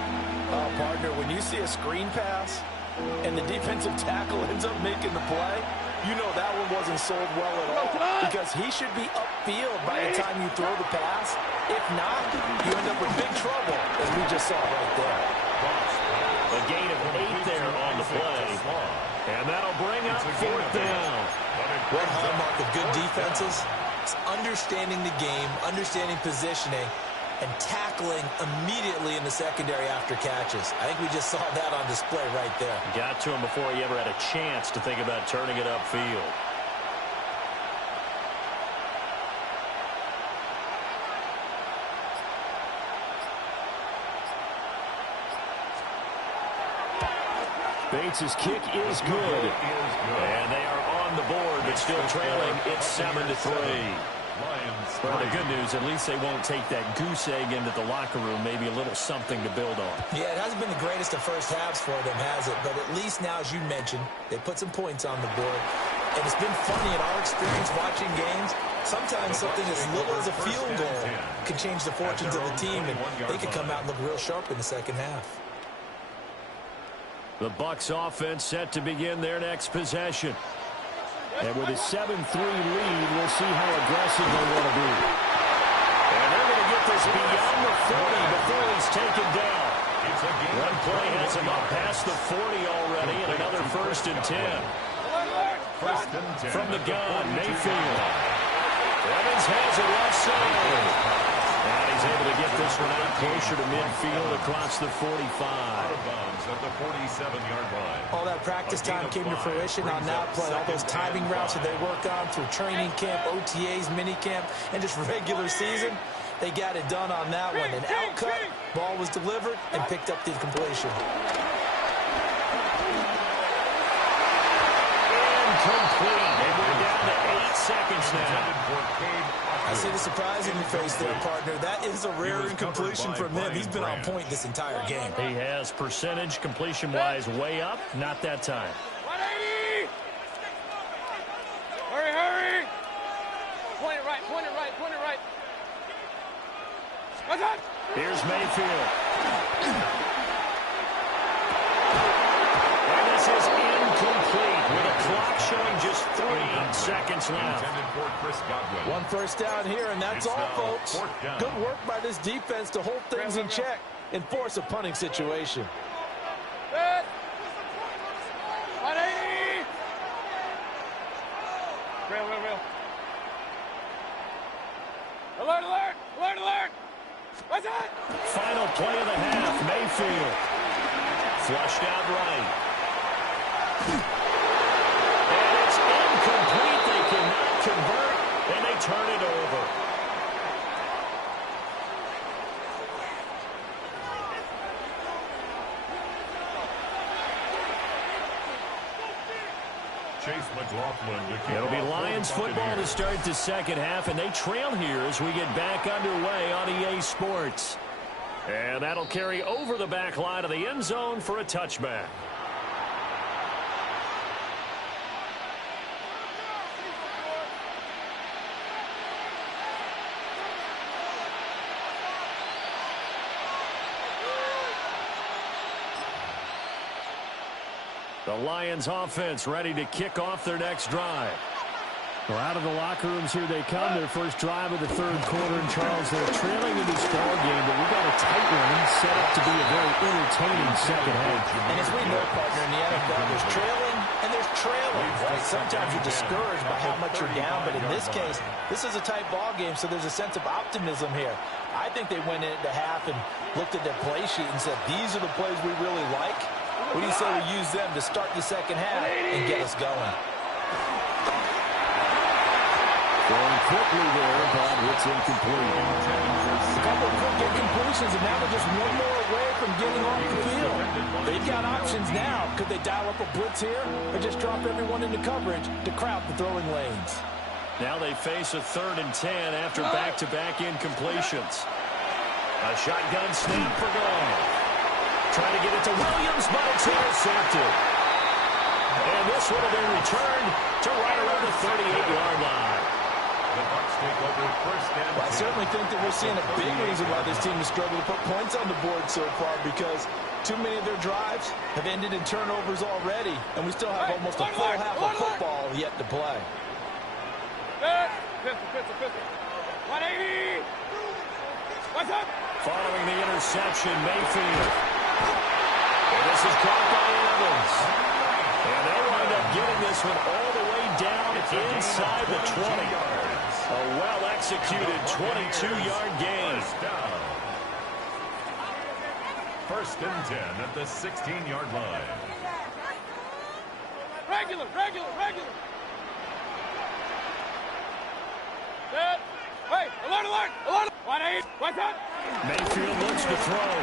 Partner, when you see a screen pass and the defensive tackle ends up making the play, you know that one wasn't sold well at all because he should be upfield by the time you throw the pass. If not, you end up with big trouble, as we just saw right there. A gain of 8 there on the play, and that'll bring up fourth down. One hallmark of good defenses is understanding the game, understanding positioning, and tackling immediately in the secondary after catches. I think we just saw that on display right there. Got to him before he ever had a chance to think about turning it upfield. Bates' kick is good. And they are on the board, but still trailing. It's 7-3. Well, the good news, at least they won't take that goose egg into the locker room. Maybe a little something to build on. Yeah, it hasn't been the greatest of first halves for them, has it? But at least now, as you mentioned, they put some points on the board. And it's been funny in our experience watching games. Sometimes something as little as a field goal can change the fortunes of the team, and they could come out and look real sharp in the second half. The Bucs offense set to begin their next possession. And with a 7-3 lead, we'll see how aggressive they want to be. And they're going to get this beyond the 40 before he's taken down. One play has him up past the 40 already, and another 1st and 10. From the gun, Mayfield. Evans has it left side. And he's able to get this one out closer to midfield across the 45. At the 47-yard line. All that practice time came to fruition on that play. All those timing routes that they work on through training camp, OTAs, mini camp, and just regular season, they got it done on that one. An out-cut, ball was delivered, and picked up the completion. Incomplete. And we're down to 8 seconds now. I see the surprise in your face there, partner. That is a rare incompletion from him. He's been on point this entire game. He has percentage completion-wise way up. Not that time. 180! Hurry! Point it right. What's that? Here's Mayfield. And this is incomplete with a clock showing just 3 seconds left. One first down here, and that's all, folks. Good work by this defense to hold things in check and force a punting situation. 180! Real. Alert! What's that? Final play of the half, Mayfield. Flushed out right. And it's incomplete. They cannot convert, and they turn it over. It'll be Lions football to start the second half, and they trail here as we get back underway on EA Sports. And that'll carry over the back line of the end zone for a touchback. The Lions offense ready to kick off their next drive. Well, out of the locker rooms here they come. Their first drive of the third quarter. And Charles, they're trailing in this ball game, but we've got a tight one set up to be a very entertaining second half. And as we know, partner, in the NFL, there's trailing and there's trailing. Right? Sometimes you're discouraged by how much you're down, but in this case, this is a tight ball game, so there's a sense of optimism here. I think they went into half and looked at their play sheet and said, these are the plays we really like. What do you say we use them to start the second half and get us going? Going quickly there, but it's incomplete. A couple of quick incompletions, and now they're just one more away from getting off the field. They've got options now. Could they dial up a blitz here or just drop everyone into coverage to crowd the throwing lanes? Now they face a 3rd and 10 after back-to-back incompletions. A shotgun snap for goal. Trying to get it to Williams, but it's intercepted. And this would have been returned to right around the 38-yard line. The Bucs take over first and 10. Well, I certainly think that we're seeing a big reason why this team has struggled to put points on the board so far, because too many of their drives have ended in turnovers already, and we still have almost a full half of football yet to play. Pistol. 180. What's up? Following the interception, Mayfield. And this is caught by Evans. And they wind up getting this one all the way down inside the 20. A well-executed 22-yard gain. First and 10 at the 16-yard line. Regular. Set. Hey, alert. 180. What's up? Mayfield looks to throw.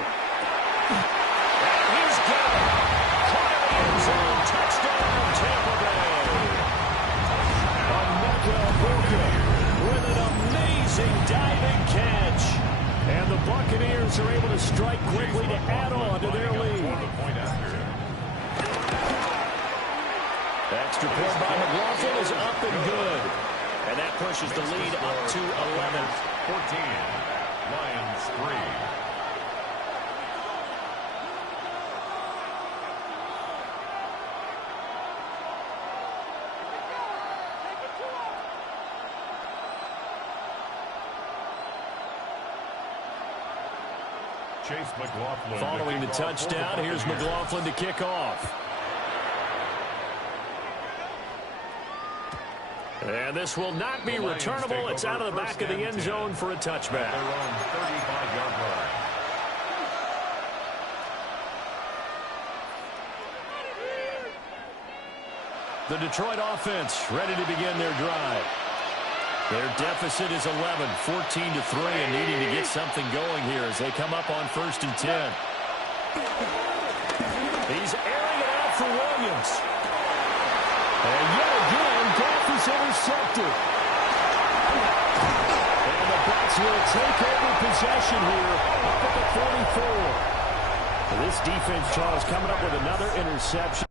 And he's got it. Caught in the end zone. Touchdown, Tampa Bay. Emeka Egbuka with an amazing diving catch. And the Buccaneers are able to strike quickly to add on to their lead. Extra point by McLaughlin is up and good. And that pushes the lead up to 11. 14. Lions 3. Chase McLaughlin. Following the touchdown, here's McLaughlin to kick off. And this will not be returnable. It's out of the back of the end zone for a touchback. Their own 35-yard line. The Detroit offense ready to begin their drive. Their deficit is 11, 14-3, and needing to get something going here as they come up on 1st and 10. He's airing it out for Williams. And yet again, Goff is intercepted. And the Bucs will take over possession here up at the 44. This defense, Charles, coming up with another interception.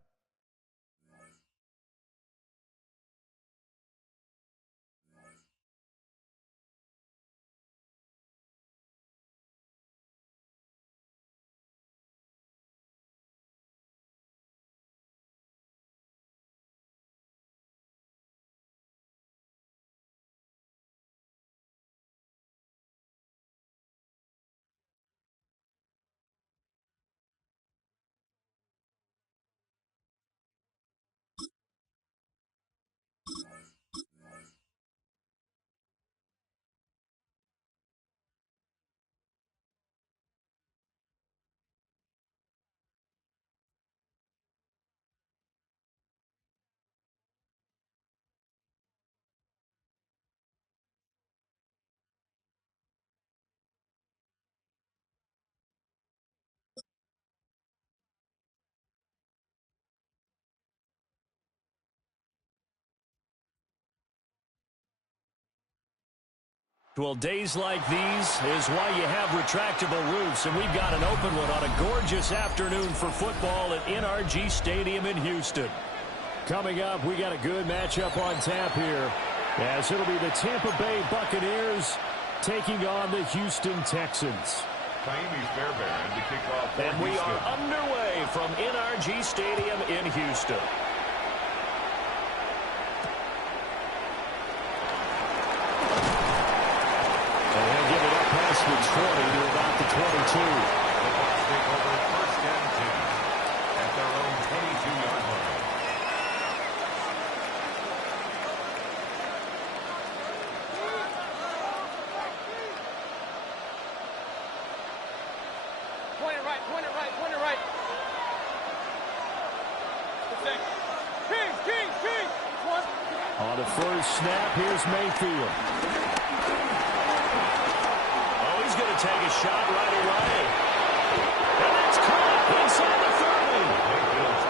Well, days like these is why you have retractable roofs, and we've got an open one on a gorgeous afternoon for football at NRG Stadium in Houston. Coming up, we got a good matchup on tap here, as it'll be the Tampa Bay Buccaneers taking on the Houston Texans. Fairbairn to kick off for And we Houston. are underway from NRG Stadium in Houston. And he'll give it up past the 20 to about the 22. The Bucs take over first and 10 at their own 22-yard line. Point it right, point it right, point it right. Kings, Kings, Kings. One. On the first snap, here's Mayfield. Oh, he's going to take a shot right away. And that's caught inside the 30.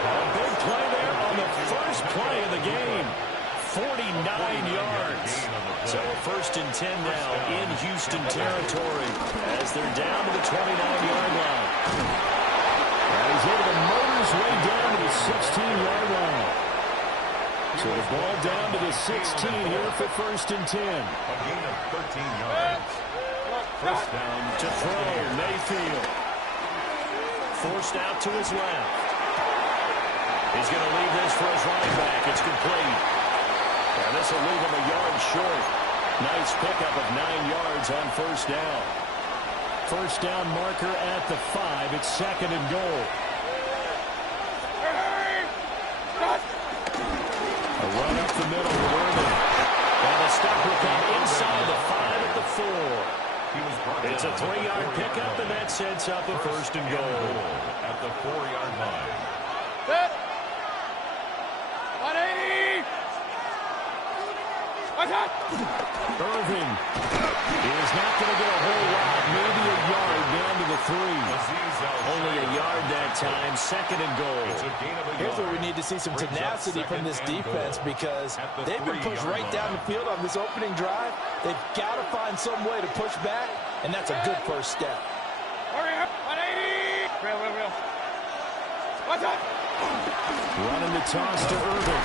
A big play there on the first play of the game. 49 yards. So first and 10 now in Houston territory as they're down to the 29-yard line. And he's able to motor his way down to the 16-yard line. So the ball down to the 16 here for first and 10. A gain of 13 yards. First down To throw, Mayfield. Forced out to his left. He's going to leave this for his running back. It's complete. And this will leave him a yard short. Nice pickup of 9 yards on first down. First down marker at the 5. It's second and goal. A run up the middle with Irvin. And the stop will come inside the 5 at the 4. He was brought It's a down 3-yard at the pickup, 4-yard and that sets up a first and goal. at the 4-yard line. Set. 180. Watch out. Irving is not going to get a whole lot, maybe a yard down to the 3. Only a yard that time, second and goal. It's a gain of a Here's where we yard. need to see some Brings up tenacity from second this and defense goal because at the they've been pushed 3-yard right down the line. field on this opening drive. They've got to find some way to push back, and that's a good first step. Hurry up. 180. Real. Watch out. Running the toss to Irving.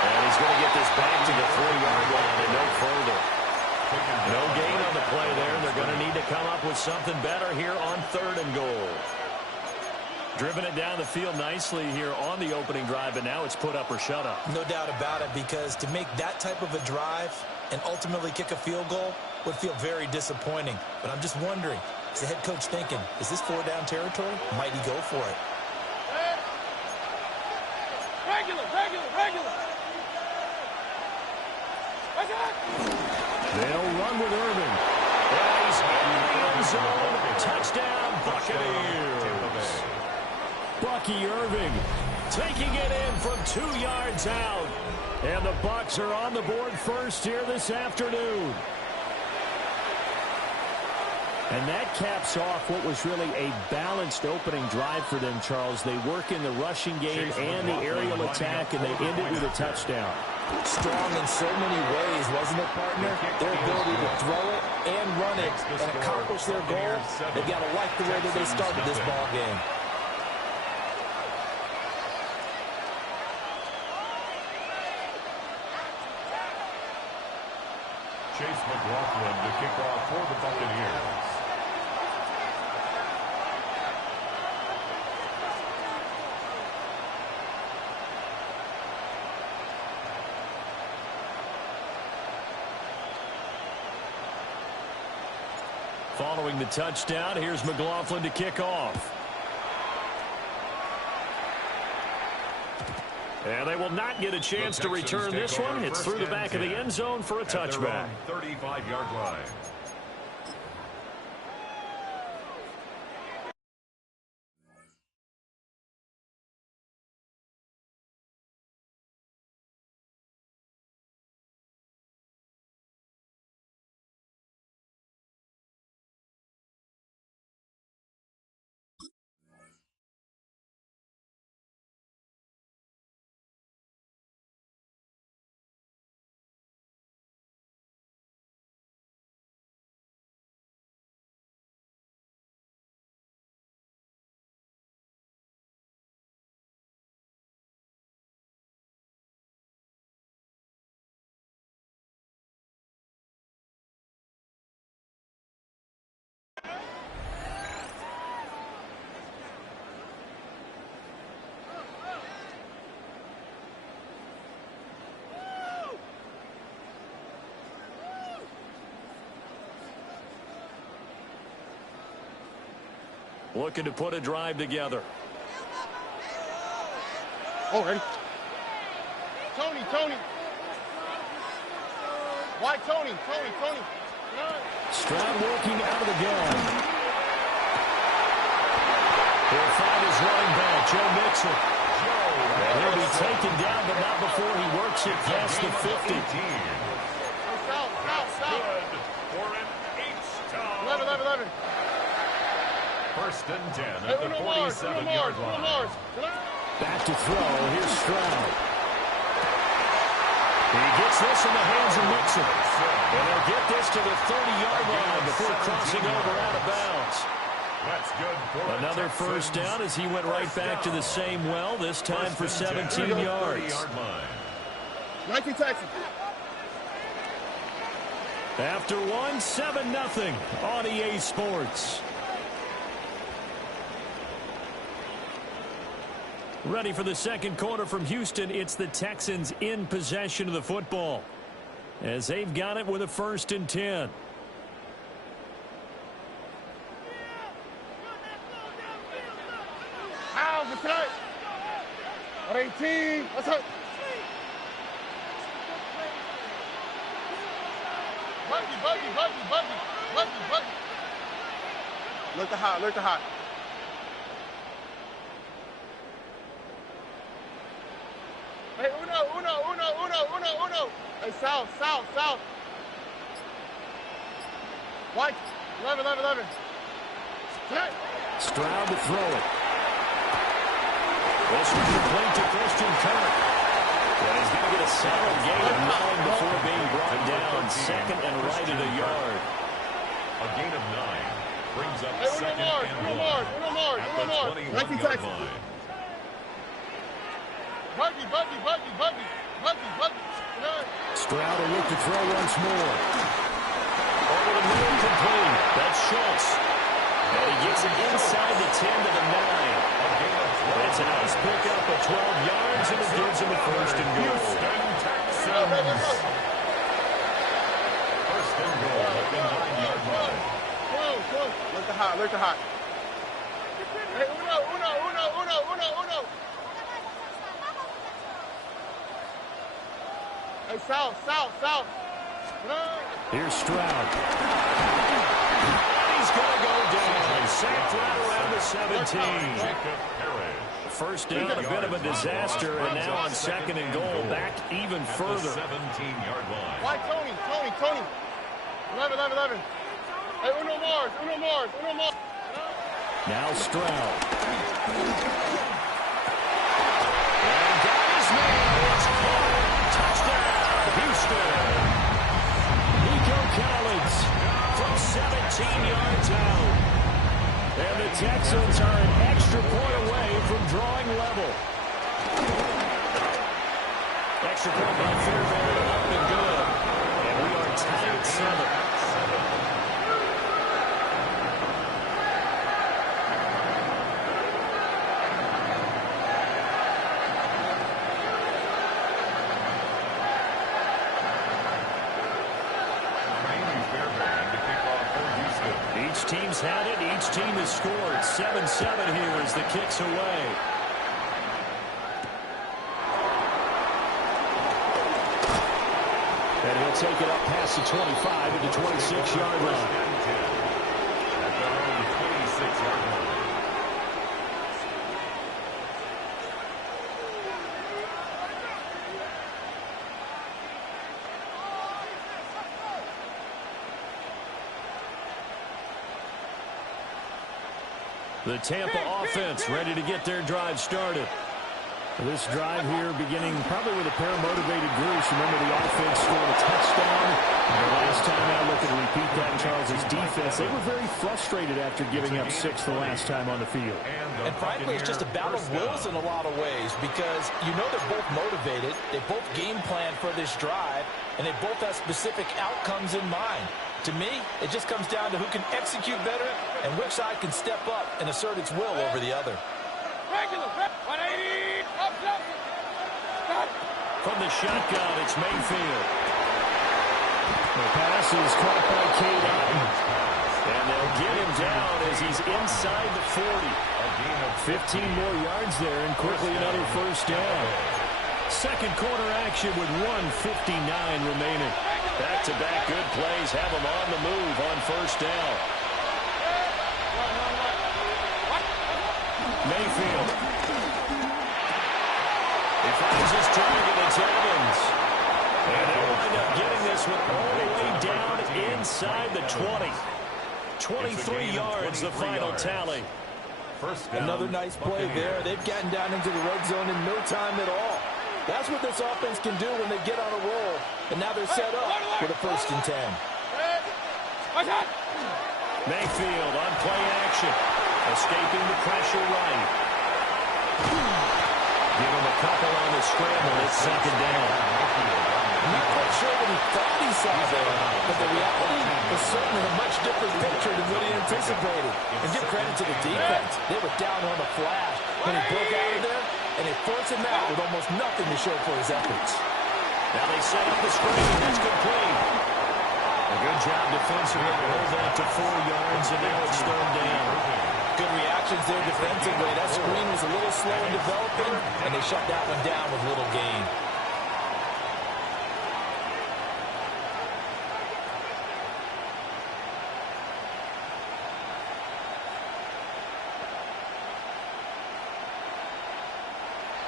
And he's going to get this back to the 3-yard line and no further. No gain on the play there. They're going to need to come up with something better here on third and goal. Driven it down the field nicely here on the opening drive, and now it's put up or shut up. No doubt about it, because to make that type of a drive and ultimately kick a field goal would feel very disappointing. But I'm just wondering, is the head coach thinking, is this 4-down territory? Might he go for it? Regular. Watch out. They'll run with Irving. And he's in the end zone. Touchdown, Buccaneers. Bucky Irving taking it in from 2 yards out. And the Bucs are on the board first here this afternoon. And that caps off what was really a balanced opening drive for them, Charles. They work in the rushing game and the aerial attack, and they end it with a touchdown. Strong in so many ways, wasn't it, partner? Their ability to throw it and run it and accomplish their goal, they've got to like the way that they started this ball game. Chase McLaughlin to kick off for the Buccaneers. Following the touchdown, here's McLaughlin to kick off. And they will not get a chance to return this one. It's through the back of the end zone for a touchback. 35-yard line. looking to put a drive together. Oh, ready? Tony. Why Tony? Stroud working out of the gun. He'll find his running back, Joe Mixon. And he'll be taken down, but not before he works it past the 50. South. Good for an H-town. 11. First and 10 at the 47-yard line. Back to throw. Here's Stroud. He gets this in the hands of Mixon. And they'll get this to the 30-yard line before crossing over out of bounds. That's good for Another first down as he went right back to the same well, this time for 17 yards. 19 Texas. After one, 7-0 on EA Sports. Ready for the second quarter from Houston. It's the Texans in possession of the football as they've got it with a 1st and 10. That's right. 18. That's right. Buggy. Look to hot. Hey, Uno. Hey, south. White. 11. Stroud to throw it. This was complete to Christian Kirk. And he's going to get a solid gain of 9 before being brought down. Second and right at a yard. A gain of 9 brings up Hey, second and 1 at the 21-yard line. Buggy. Stroud will look to throw once more. Over the middle, complete. That's Schultz. And he gets it inside the 10 to the 9. It's a nice pickup of 12 yards, and it gives him a 1st and goal. First and goal at the 9-yard line. Look to hot. Hey, Uno. Hey, south. Here's Stroud. He's going to go down. Sacked right around the 17. First down, a bit of a disaster, and now on 2nd and goal, back even further. 17-yard line. Why Tony? 11. Hey, Uno Mars. Now Stroud. And got his man. It's caught. Touchdown, Houston. Nico Collins from 17 yards out. And the Texans are an extra point away from drawing level. Extra point by Fairbairn, up and good. And we are tied at 7. Each team's had it. Each team has scored. 7-7 here as the kick's away. And he'll take it up past the 25 at the 26-yard line. At their own 26-yard line. The Tampa offense ready to get their drive started. This drive here beginning probably with a pair of motivated groups. Remember, the offense scored a touchdown. And the last time I looked at repeat that in Charles' defense, they were very frustrated after giving up 6 the last time on the field. And frankly, it's just a battle of wills in a lot of ways because you know they're both motivated. They both game plan for this drive, and they both have specific outcomes in mind. To me, it just comes down to who can execute better and which side can step up and assert its will over the other. From the shotgun, it's Mayfield. The pass is caught by Cade Otton. And they'll get him down as he's inside the 40. 15 more yards there, and quickly another first down. Second quarter action with 1:59 remaining. Back-to-back good plays have him on the move on first down. Mayfield. He finds his target, it's Evans. And they'll wind up getting this one all the way down inside the 20. 23 yards, the final tally. Another nice play there. They've gotten down into the red zone in no time at all. That's what this offense can do when they get on a roll. And now they're set up with a 1st and 10. Mayfield on play action. Escaping the pressure right. Give him a couple on the scramble. It's 2nd down. I'm not quite sure what he thought he saw there, but the reality was certainly a much different picture than what he anticipated. And give credit to the defense. They were down on the flash when he broke out of there, and they forced him out with almost nothing to show for his efforts. Now they set up the screen. That's complete. A good job defensively to hold that to 4 yards, and now it's third down. Good reactions there defensively. That screen was a little slow in developing, and they shut that one down with little gain.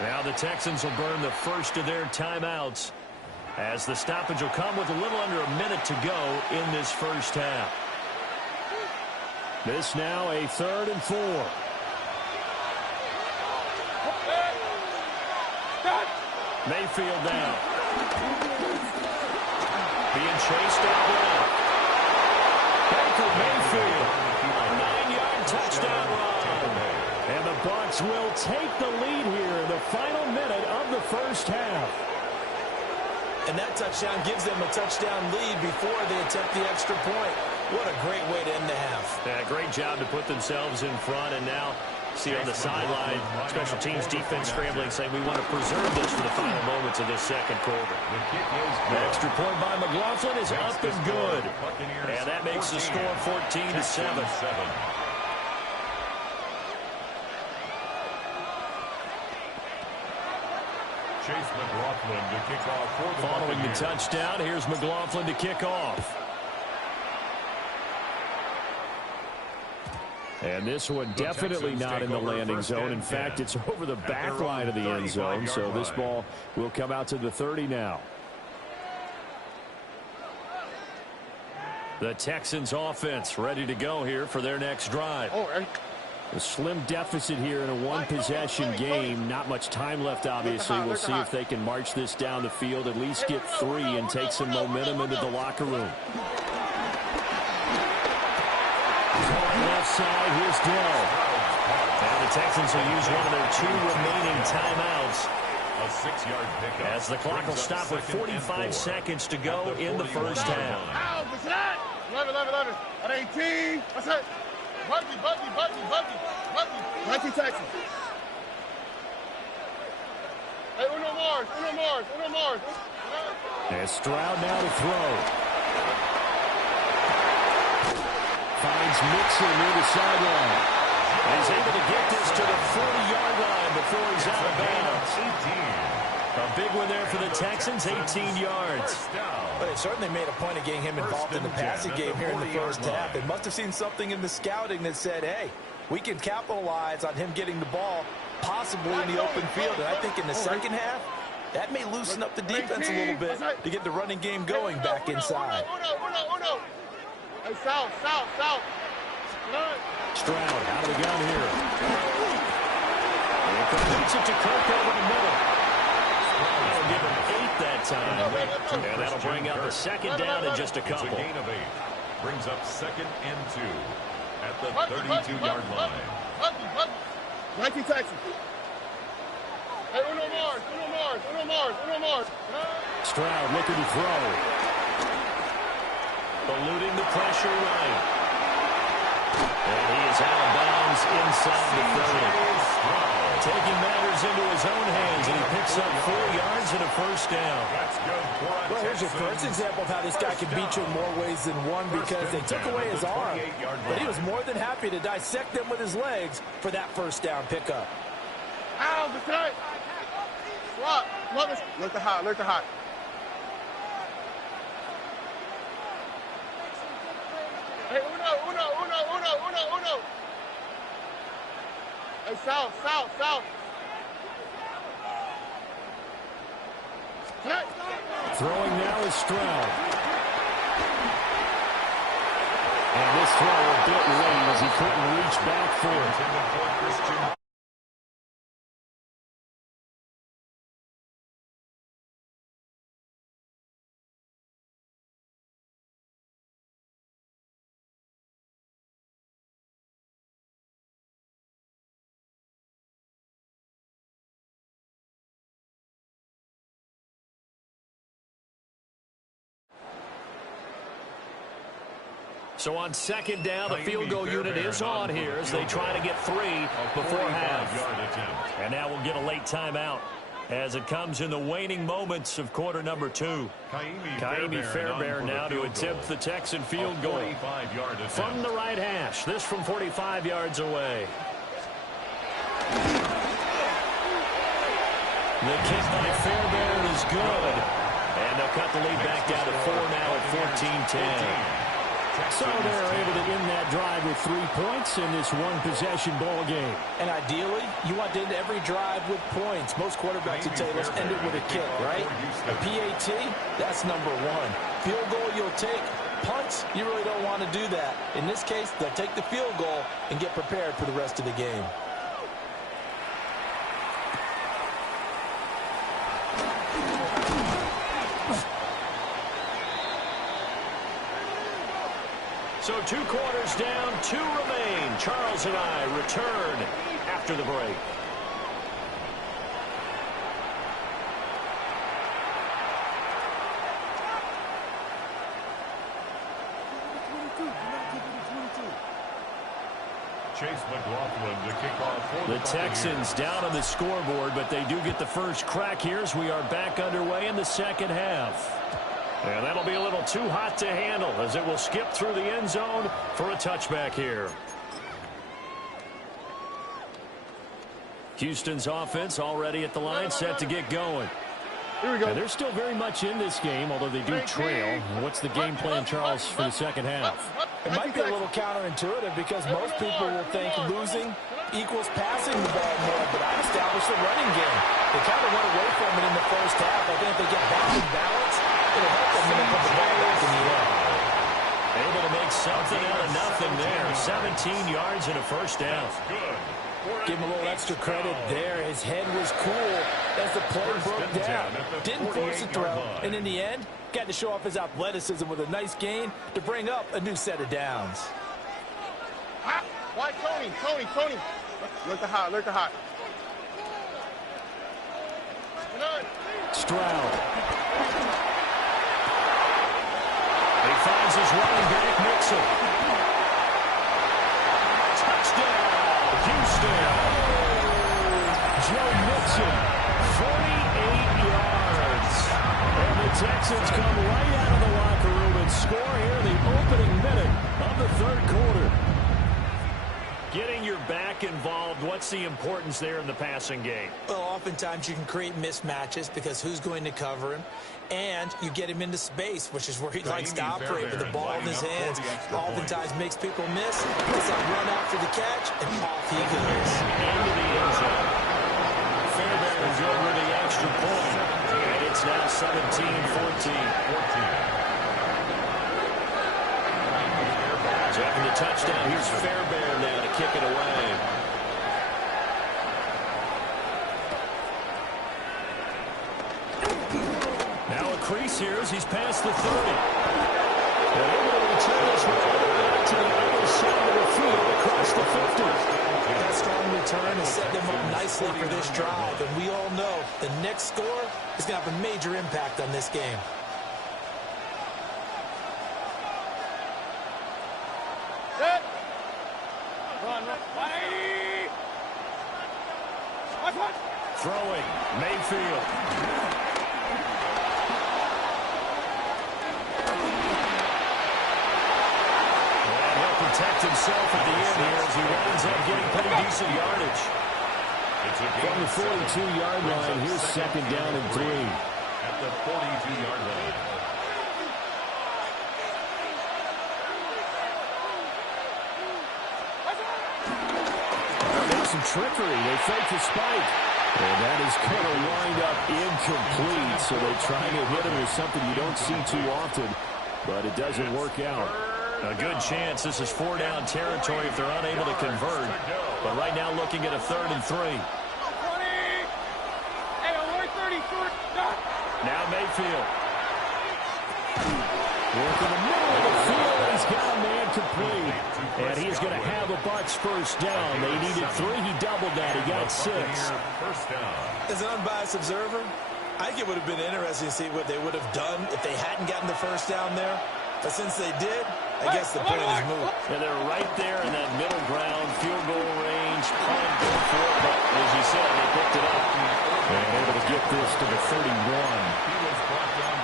Now the Texans will burn the first of their timeouts as the stoppage will come with a little under a minute to go in this first half. This now a 3rd and 4. Mayfield now. Being chased out left. Baker Mayfield. A 9-yard touchdown run. And the Bucs will take the lead here in the final minute of the first half. And that touchdown gives them a touchdown lead before they attempt the extra point. What a great way to end the half. Yeah, great job to put themselves in front, and now see on the sideline, special teams defense scrambling, saying we want to preserve this for the final moments of this second quarter. The extra point by McLaughlin is up and good. And that makes the score 14-7. Chase McLaughlin to kick off for the Following the touchdown, here's McLaughlin to kick off. And this one definitely not in the landing zone. In fact, it's over the back line of the end zone. So this ball will come out to the 30 now. The Texans offense ready to go here for their next drive. A slim deficit here in a one-possession game. Not much time left, obviously. We'll see if they can march this down the field, at least get 3 and take some momentum into the locker room. Left side, here's Dell. Now the Texans will use one of their 2 remaining timeouts. A 6-yard pickup. As the clock will stop with 45 seconds to go in the first half. 11. At 18. That's it. Buggy. 19 Texans. Hey, uno Mars. And Stroud now to throw. Finds Mixon near the sideline. And he's able to get this to the 40-yard line before he's out of bounds. A big one there for the Texans, 18 yards. But they certainly made a point of getting him involved in the passing game here in the first half. They must have seen something in the scouting that said, hey, we can capitalize on him getting the ball possibly in the open field. And I think in the second half, that may loosen up the defense a little bit to get the running game going back inside. Hey, south. Stroud out of the gun here. And completes it to Kirk over the middle. That'll give him 8 that time. And that'll bring up a second down in just a couple. It's a gain of 8. Brings up 2nd and 2 at the 32-yard line. 19 Texans. Hey, uno Mars. Stroud looking to throw. Eluding the pressure right. And he is out of bounds inside the 30. taking matters into his own hands, and he picks up 4 yards and a first down. Well, here's your first example of how this guy can beat you in more ways than one, because they took away his arm, but he was more than happy to dissect them with his legs for that first down pickup. Ow, the cut. Swap. Look to hot. Look to hot. Hey, uno. Hey, south. Throwing now is Stroud. And this throw a bit late as he couldn't reach back for it. So on second down, the field goal unit is on here as they try to get 3 before half. And now we'll get a late timeout as it comes in the waning moments of quarter number 2. Kaimi Fairbairn now to attempt the Texan field goal from the right hash. This from 45 yards away. The kick by Fairbairn is good. And they'll cut the lead back down to 4 now at 14-10. So they're able to end that drive with 3 points in this one-possession ball game. And ideally, you want to end every drive with points. Most quarterbacks would tell you, let's end it with a kick, right? A PAT, that's number 1. Field goal you'll take. Punts, you really don't want to do that. In this case, they'll take the field goal and get prepared for the rest of the game. So 2 quarters down, 2 remain. Charles and I return after the break. Chase McLaughlin to kick off. The Texans down on the scoreboard, but they do get the first crack here as we are back underway in the second half. And that'll be a little too hot to handle as it will skip through the end zone for a touchback here. Houston's offense already at the line, set to get going. Here we go. And they're still very much in this game, although they do trail. What's the game plan, Charles, for the second half? It might be a little counterintuitive because most people will think losing equals passing the ball more, but I've established a running game. They kind of went away from it in the first half. I think if they get back in balance, it'll help them when they put the ball back in the air. Able to make something out of nothing there. 17 yards and a first down. Give him a little extra credit there. His head was cool as the play broke down. Didn't force a throw, and in the end, got to show off his athleticism with a nice gain to bring up a new set of downs. Why Tony? Look to hot. Stroud. He finds his running back, Mixon. Touchdown, Houston. Joe Mixon, 48 yards. And the Texans come right out of the locker room and score here in the opening minute of the third quarter. Getting your back involved, what's the importance there in the passing game? Well, oftentimes you can create mismatches because who's going to cover him, and you get him into space, which is where he likes to operate with the ball in his hands. Oftentimes makes people miss. It's a run after the catch, and off he goes. Into the end zone. Fairbairn good with the extra point. And it's now 17-14. So after the touchdown, here's Fairbairn now to kick it away. Now a crease here as he's past the 30. And able to return this one back to the other side of the field across the 50. That strong return has set them up nicely for this drive, and we all know the next score is going to have a major impact on this game. Throwing, Mayfield. And he'll protect himself at the end here as he winds up getting pretty decent yardage. From the 42-yard line, here's second down and 3. At the 42-yard line. There's some trickery. They fake the spike. And that is going to wind up incomplete. So they try to hit him with something you don't see too often, but it doesn't work out. A good chance this is 4-down territory if they're unable to convert. But right now looking at a 3rd and 3. Now Mayfield. Work in the middle of the field. He's got a man complete. And he's going to have a Bucs first down. They needed 3. He doubled that. He got 6. As an unbiased observer, I think it would have been interesting to see what they would have done if they hadn't gotten the first down there. But since they did, I guess the point is moot. And they're right there in that middle ground, field goal range, punt, go for it. But as you said, they picked it up. And able to get this to the 31.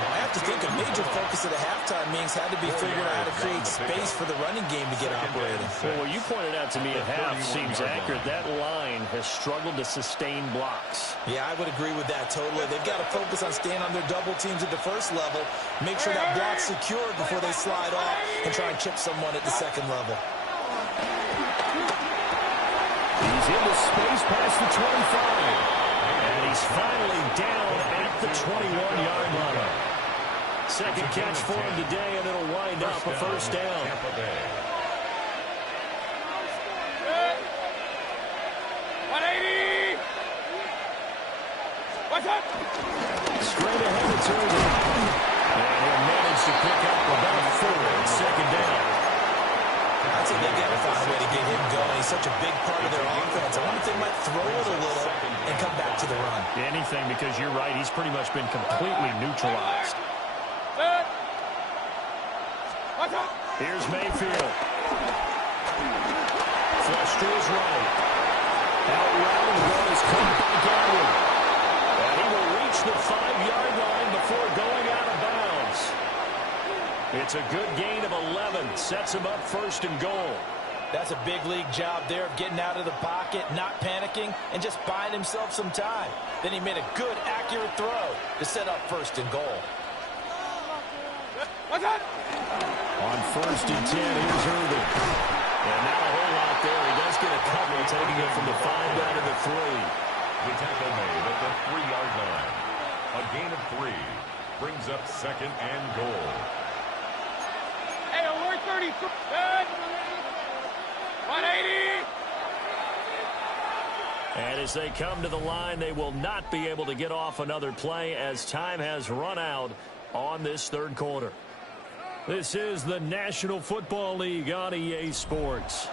I have to think a major focus of the halftime meetings had to be figuring out how to create space for the running game to get operating. Well, what you pointed out to me at half seems accurate. That line has struggled to sustain blocks. Yeah, I would agree with that totally. They've got to focus on staying on their double teams at the first level, make sure that block's secured before they slide off and try and chip someone at the second level. He's into space past the 25. And he's finally down at the 21-yard line. Second catch for him today, and it'll wind up a first down. Straight ahead, it's over. And he'll manage to pick up about 4 second down. I'd say they've got to find a way to get him going. He's such a big part of their offense. I wonder if they might throw it a little and come back to the run. Anything, because you're right, he's pretty much been completely neutralized. Here's Mayfield. Flush to his right. Out route and one is caught by Godwin. And he will reach the 5-yard line before going out of bounds. It's a good gain of 11. Sets him up first and goal. That's a big league job there of getting out of the pocket, not panicking, and just buying himself some time. Then he made a good, accurate throw to set up first and goal. On first and 10, here's Irvin. And not a whole lot there. He does get a couple, taking it from the 5 down to the 3. The tackle made at the 3-yard line. A gain of 3 brings up second and goal. Hey, alert 30. Good. 180. And as they come to the line, they will not be able to get off another play as time has run out on this third quarter. This is the National Football League on EA Sports.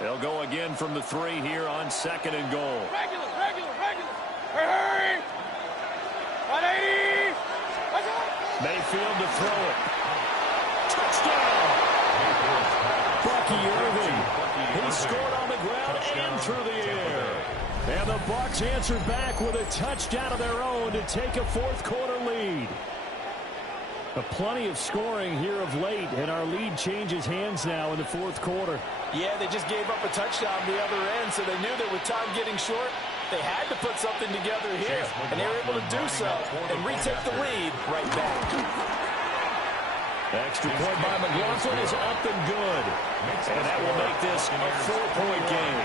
They'll go again from the 3 here on second and goal. Regular. Hurry. 180. Mayfield to throw it. Touchdown! Bucky Irving. He scored on the ground and through the air. And the Bucs answer back with a touchdown of their own to take a fourth quarter lead. Plenty of scoring here of late, and our lead changes hands now in the fourth quarter. Yeah, they just gave up a touchdown the other end, so they knew that with time getting short, they had to put something together here, and they were able to do so and retake the lead right back. Extra point by McLaughlin is up and good. And that will make this a 4-point game.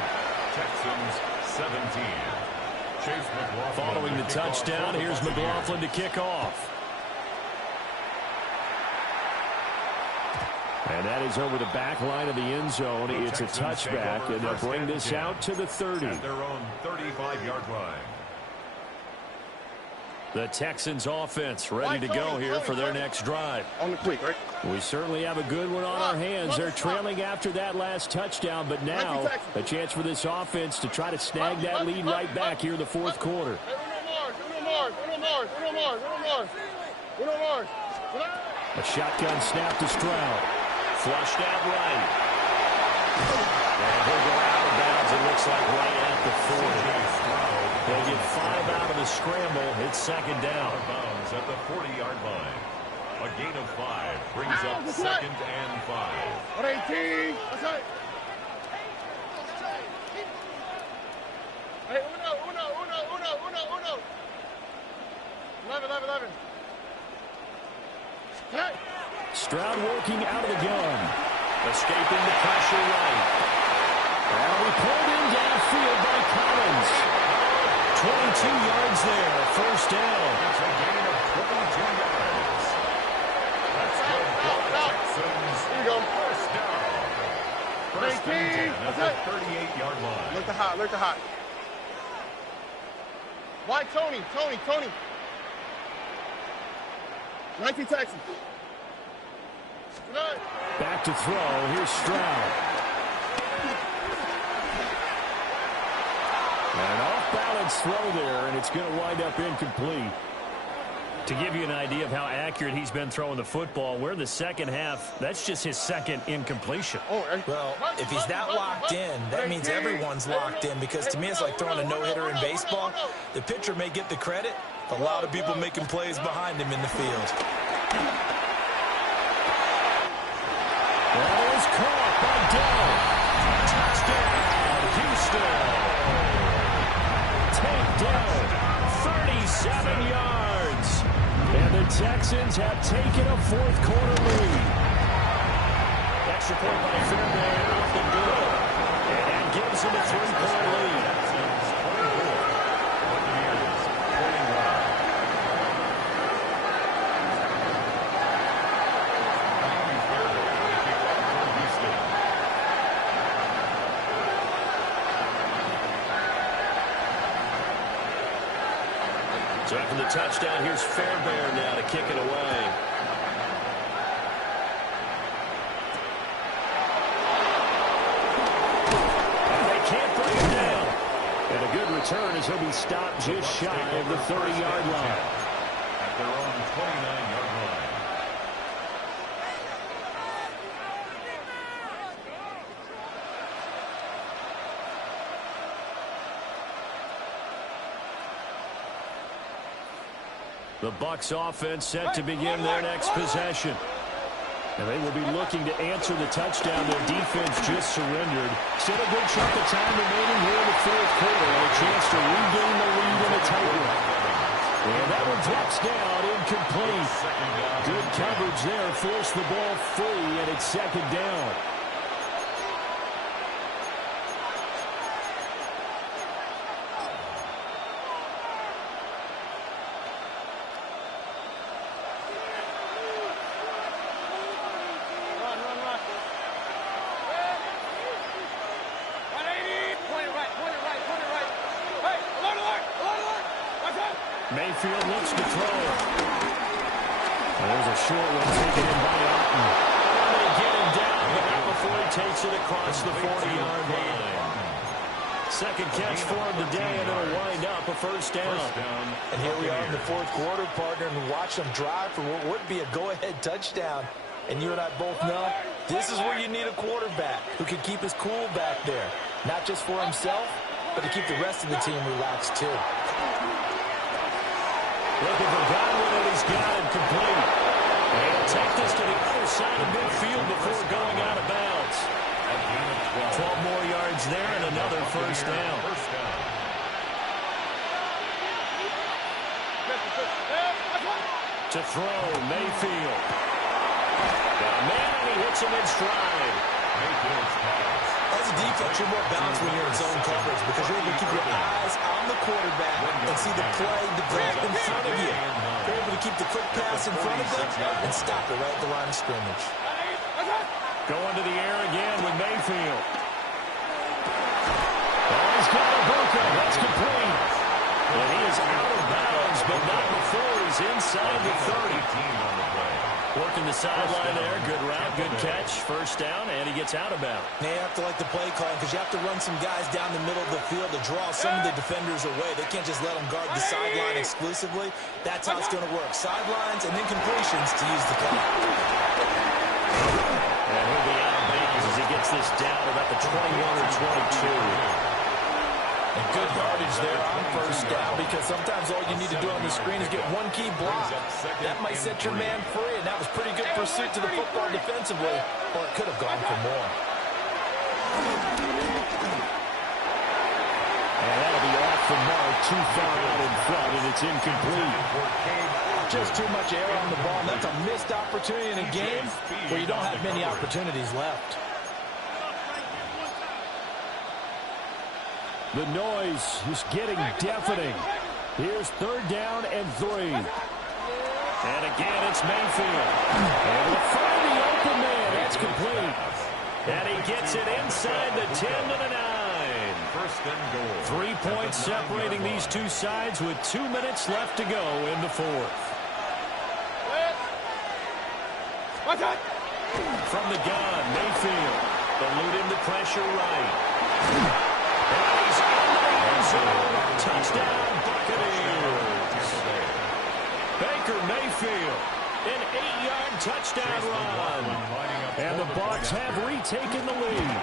Texans 17. Chase McLaughlin. Following the touchdown, here's McLaughlin to kick off. And that is over the back line of the end zone. It's a touchback, and they'll bring this out to the 30. At their own 35-yard line. The Texans offense ready to go here for their next drive. On the quick, right? We certainly have a good one on our hands. They're trailing after that last touchdown, but now a chance for this offense to try to snag that lead right back here in the fourth quarter. A shotgun snap to Stroud. Flushed out right. And he'll go out of bounds, it looks like right at the 40. They'll get 5 out of the scramble. It's second down. Bounds at the 40-yard line. A gain of 5 brings up second and 5. 118. That's right. Hey, uno. 11. Hey. Stroud working out of the gun. Escaping the pressure right. And we pulled in downfield by Collins. 22 yards there. First down. That's a gain of 22 yards. That's good for the Texans. Here you go. First down. First and 10 at the 38-yard line. Look the hot. Why Tony? 19 Texans. Back to throw. Here's Stroud. An off-balance throw there, and it's going to wind up incomplete. To give you an idea of how accurate he's been throwing the football, we're in the second half. That's just his second incompletion. Well, if he's that locked in, that means everyone's locked in, because to me it's like throwing a no-hitter in baseball. The pitcher may get the credit, but a lot of people making plays behind him in the field. That is caught by Dell. Touchdown, Houston. Take down 37 yards. And the Texans have taken a fourth quarter lead. Extra point by Fairbairn off the good. And that gives them a 3-point lead. So after the touchdown, here's Fairbairn now to kick it away. And they can't bring it down. And a good return as he'll be stopped just shy of the 30-yard line. At their own 29-yard line. The Bucs offense set to begin their next possession. And they will be looking to answer the touchdown their defense just surrendered. Still a good chunk of time remaining here in the fourth quarter. And a chance to regain the lead in a tight one. And that one drops down incomplete. Good coverage there. Forced the ball free, and it's second down. Mayfield looks to throw. There's a short one taken in by Otten. And they get him down, but not before he takes it across the 40-yard line. Second catch for him today, and it'll wind up a first down. And here we are in the fourth quarter, partner, and watch them drive for what would be a go-ahead touchdown. And you and I both know this is where you need a quarterback who can keep his cool back there. Not just for himself, but to keep the rest of the team relaxed, too. Looking for Godwin, and he's got him complete. And he'll take this to the other side of midfield before going out of bounds. 12 more yards there and another first down. To throw, Mayfield. Got a man, and he hits him in stride. Mayfield's pass. As a defense, you're more balanced when you're in zone coverage because you're able to keep your eyes on the quarterback and see the play develop in front of you. You're able to keep the quick pass in front of them and stop it right at the line of scrimmage. Going to the air again with Mayfield. Oh, he's got a Ibuka. That's complete. And he is out of bounds, but not before he's inside the 30. Working the sideline there. Good route, good catch. First down, and he gets out of bounds. They have to like the play call because you have to run some guys down the middle of the field to draw some of the defenders away. They can't just let them guard the sideline exclusively. That's how it's going to work. Sidelines and then completions to use the clock. And he'll be out of bounds as he gets this down about the 21 or 22. And good yardage there on first down because sometimes all you need to do on the screen is get one key block. That might set your man free, and that was pretty good pursuit to the football defensively, or it could have gone for more. And that'll be off the mark, too far out in front, and it's incomplete. Just too much air on the ball, and that's a missed opportunity in a game where you don't have many opportunities left. The noise is getting deafening. Here's third down and 3. And again, it's Mayfield. And we'll find the open man. That's complete. And he gets it inside the 10 to the 9. First and goal. 3 points separating these two sides with 2 minutes left to go in the fourth. From the gun, Mayfield. Eluding the pressure right. Touchdown, Buccaneers. Baker Mayfield, an 8-yard touchdown run. And the Bucs have retaken the lead.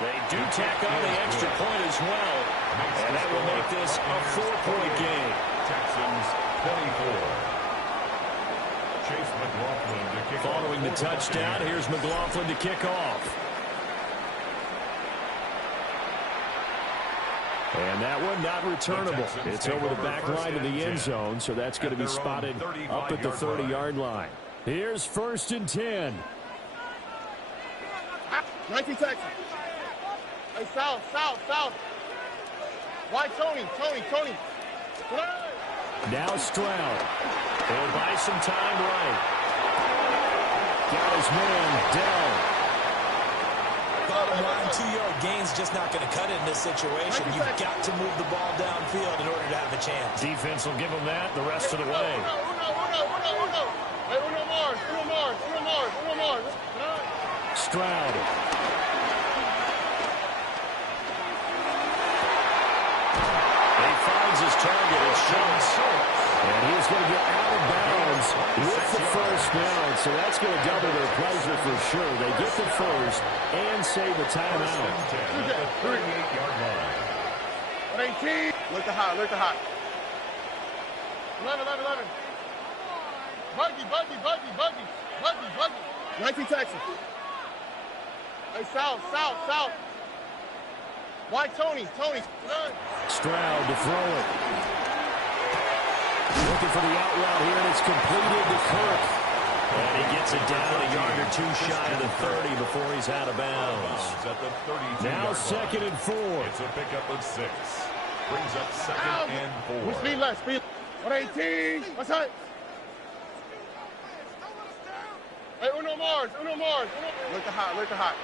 They do tack on the extra point as well. And that will make this a 4-point game. Texans 24. Chase McLaughlin to kick off. Following the touchdown, here's McLaughlin to kick off. And that one not returnable. It's over the back line of the end zone, so that's going to be spotted up at the 30-yard line. Here's first and 10. 19 Texans. Hey, south. Why, Tony? Now Stroud. They'll buy some time right. Got his man down. Bottom line, 2-yard gain's just not going to cut it in this situation. You've got to move the ball downfield in order to have a chance. Defense will give them that the rest of the way. Uno Mars. Stroud. He finds his target. It's Schultz. And he's going to get out of bounds with the first down, so that's going to double their pleasure for sure. They get the first and save the timeout. 38-yard line. 18. Look the hot. 11. Buggy. 19 Texans. Hey, south. Why, Tony? Stroud to throw it. Looking for the out route here, and it's completed to Kirk. And he gets it down a yard or two shy of the 30 before he's out of bounds. At the 32 Now second and 4. It's a pickup of 6. Brings up second and 4. Speed left. 118. What's that? Hey, Uno Mars. Look the hot.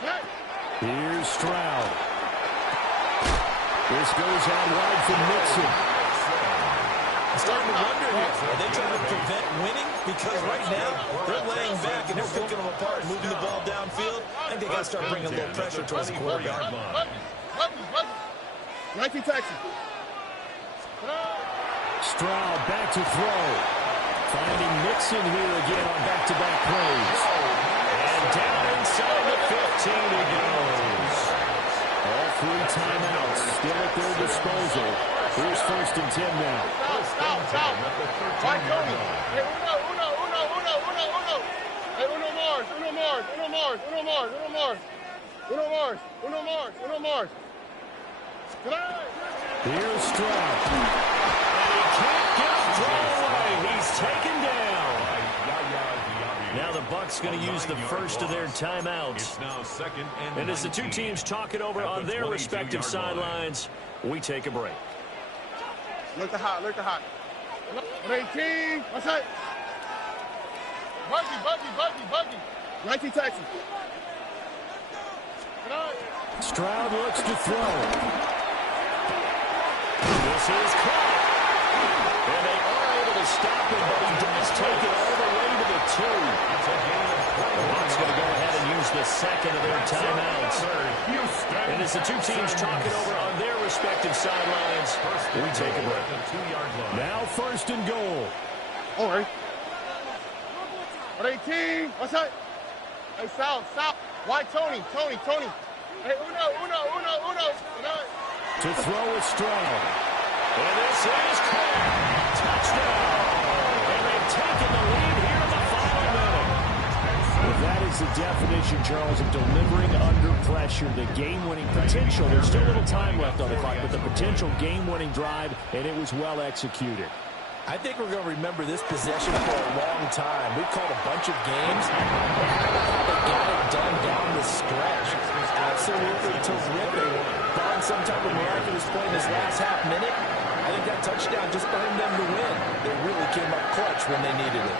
Hey. Here's Stroud. This goes out wide for Mixon. I'm starting to wonder here, are they trying to prevent winning? Because right now, they're laying back and they're picking them apart, moving the ball downfield. I think they got to start bringing a little pressure towards the quarterback. 19 Texans. Stroud back to throw. Finding Mixon here again on back-to-back plays. And down inside the 15 he goes. All 3 timeouts still at their disposal. Here's first and 10 now. South. Why, Tony? Hey, Uno. Hey, Uno Mars. Here's Stroud. And he can't get a throw away. He's taken down. Now the Bucs going to use the first of their timeouts. And as the two teams talk it over on their respective sidelines, we take a break. Look the hot. 18. What's that? Buggy. 19 Texans. Stroud looks to throw. This is caught. And they are able to stop him, but he does take it all the way to the 2. The Bucs going to go ahead and use the second of their timeouts. And as the two teams talking over on their respective sidelines, we take a break. Now 1st and goal. All right. 18. What's that? Hey, Sal. Why Tony? Hey, Uno. To throw is Stroud. And this is caught. Touchdown. And they've taken the lead here in the final minute. Well, that is the definition, Charles, of delivering under pressure. The game-winning potential. There's still a little time left on the clock, but the potential game-winning drive, and it was well executed. I think we're going to remember this possession for a long time. We've called a bunch of games, but how about how they got it done down the stretch? Absolutely terrific. Found some type of miraculous point in this last half minute. I think that touchdown just earned them the win. They really came up clutch when they needed it.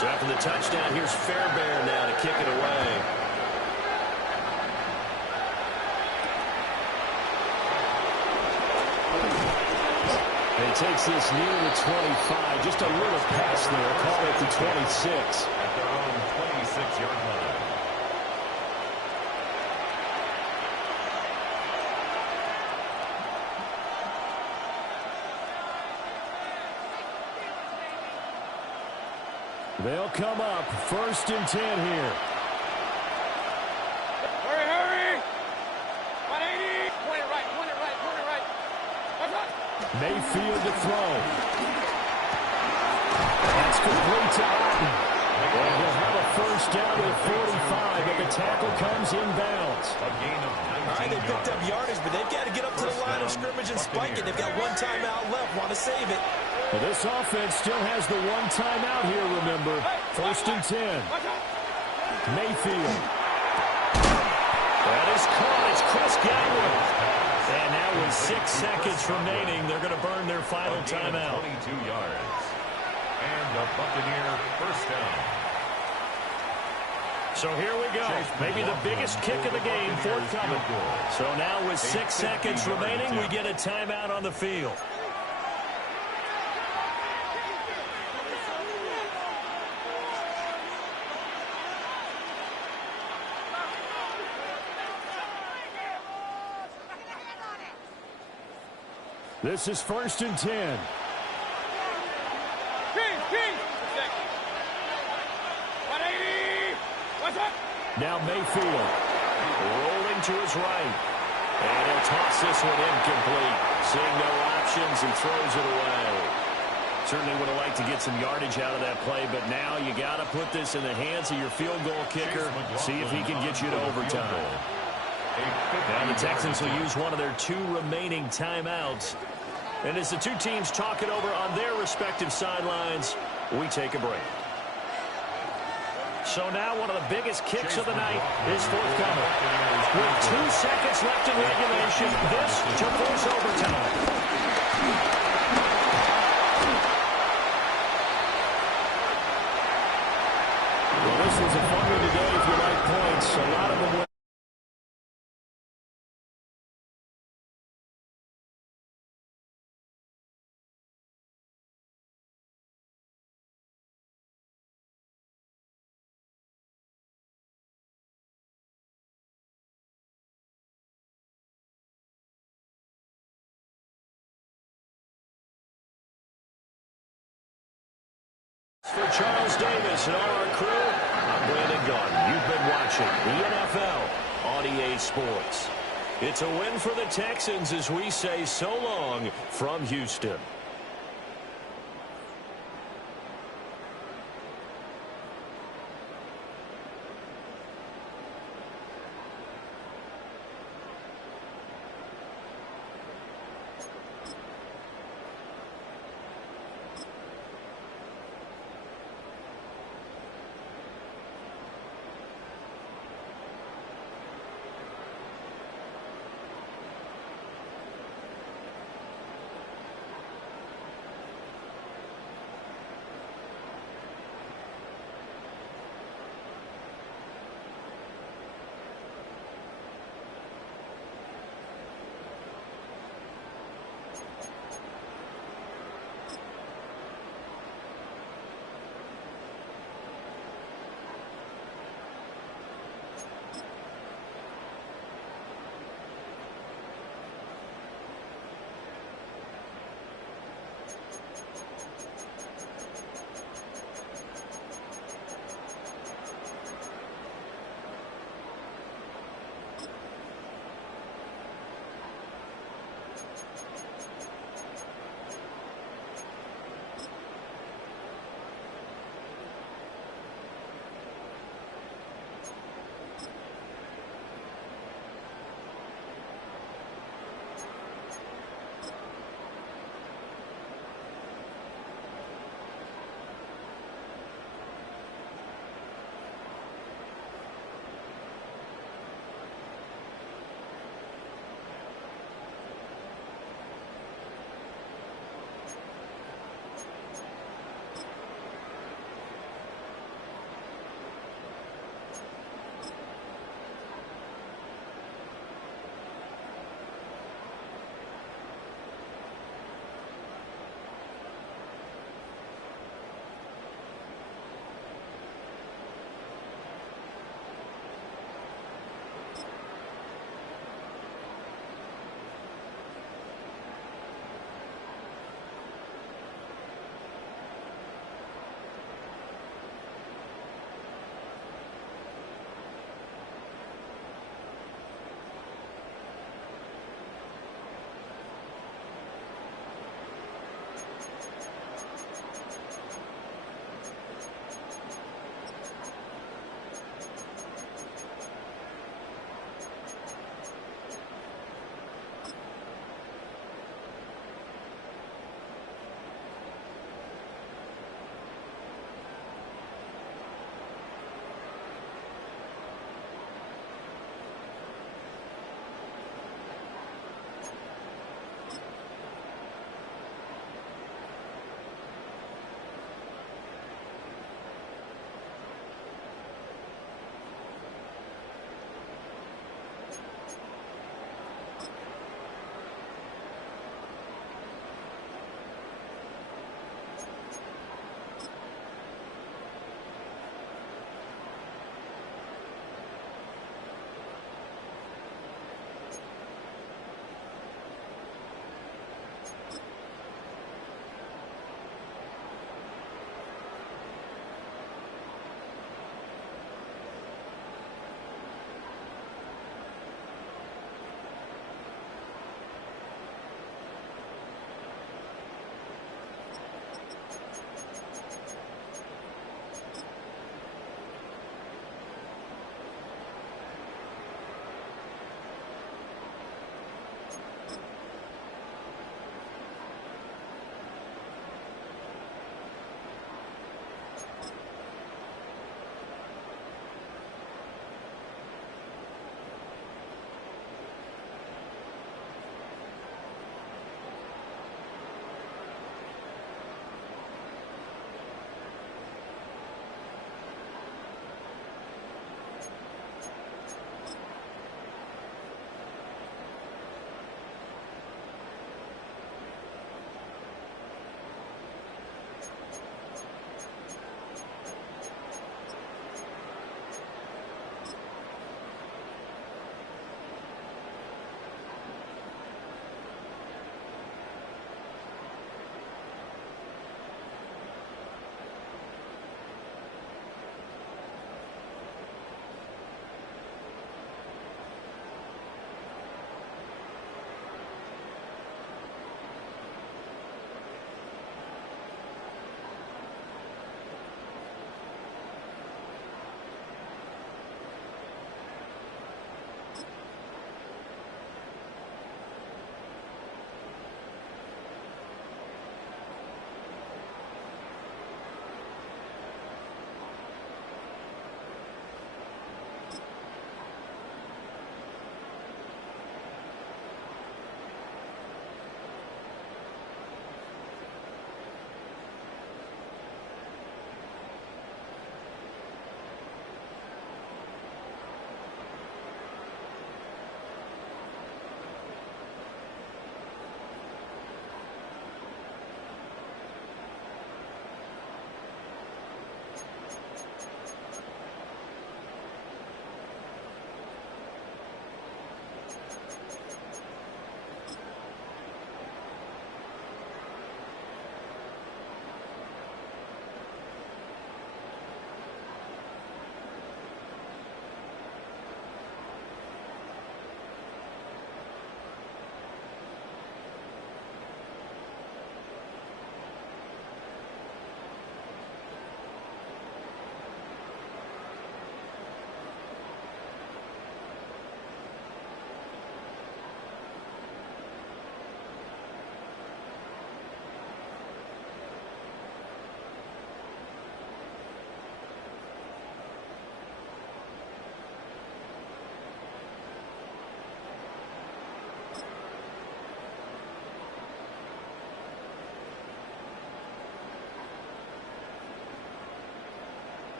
So after the touchdown, here's Fairbairn now to kick it away. And he takes this near the 25. Just a little pass there. Call it the 26. At their own 26-yard line. They'll come up 1st and 10 here. Hurry. 180. Point it right. Mayfield to throw. That's complete to Otten. And he'll have a 1st down at 45, but the tackle comes inbounds. A gain of 19 All right, they picked up yardage, but they've got to get up to the line of scrimmage and spike it. They've got one timeout left. Want to save it. Well, this offense still has the one timeout here, remember. 1st and 10. Mayfield. That is caught. It's Chris Godwin. And now with 6 seconds remaining, they're going to burn their final timeout. 22 yards. And the Buccaneer 1st down. So here we go. Maybe the biggest kick of the game forthcoming. So now with 6 seconds remaining, we get a timeout on the field. This is 1st and 10. Now Mayfield. Rolling to his right. And he'll toss this one incomplete. Seeing no options, he throws it away. Certainly would have liked to get some yardage out of that play, but now you got to put this in the hands of your field goal kicker. See if he can get you to overtime. Now the Texans will use one of their 2 remaining timeouts. And as the two teams talk it over on their respective sidelines, we take a break. So now one of the biggest kicks of the night is forthcoming. With 2 seconds left in regulation, this to force overtime. Well, this was a fun one today if you like points. A lot of them went. For Charles Davis and all our crew, I'm Brandon Garden. You've been watching the NFL on EA Sports. It's a win for the Texans as we say so long from Houston.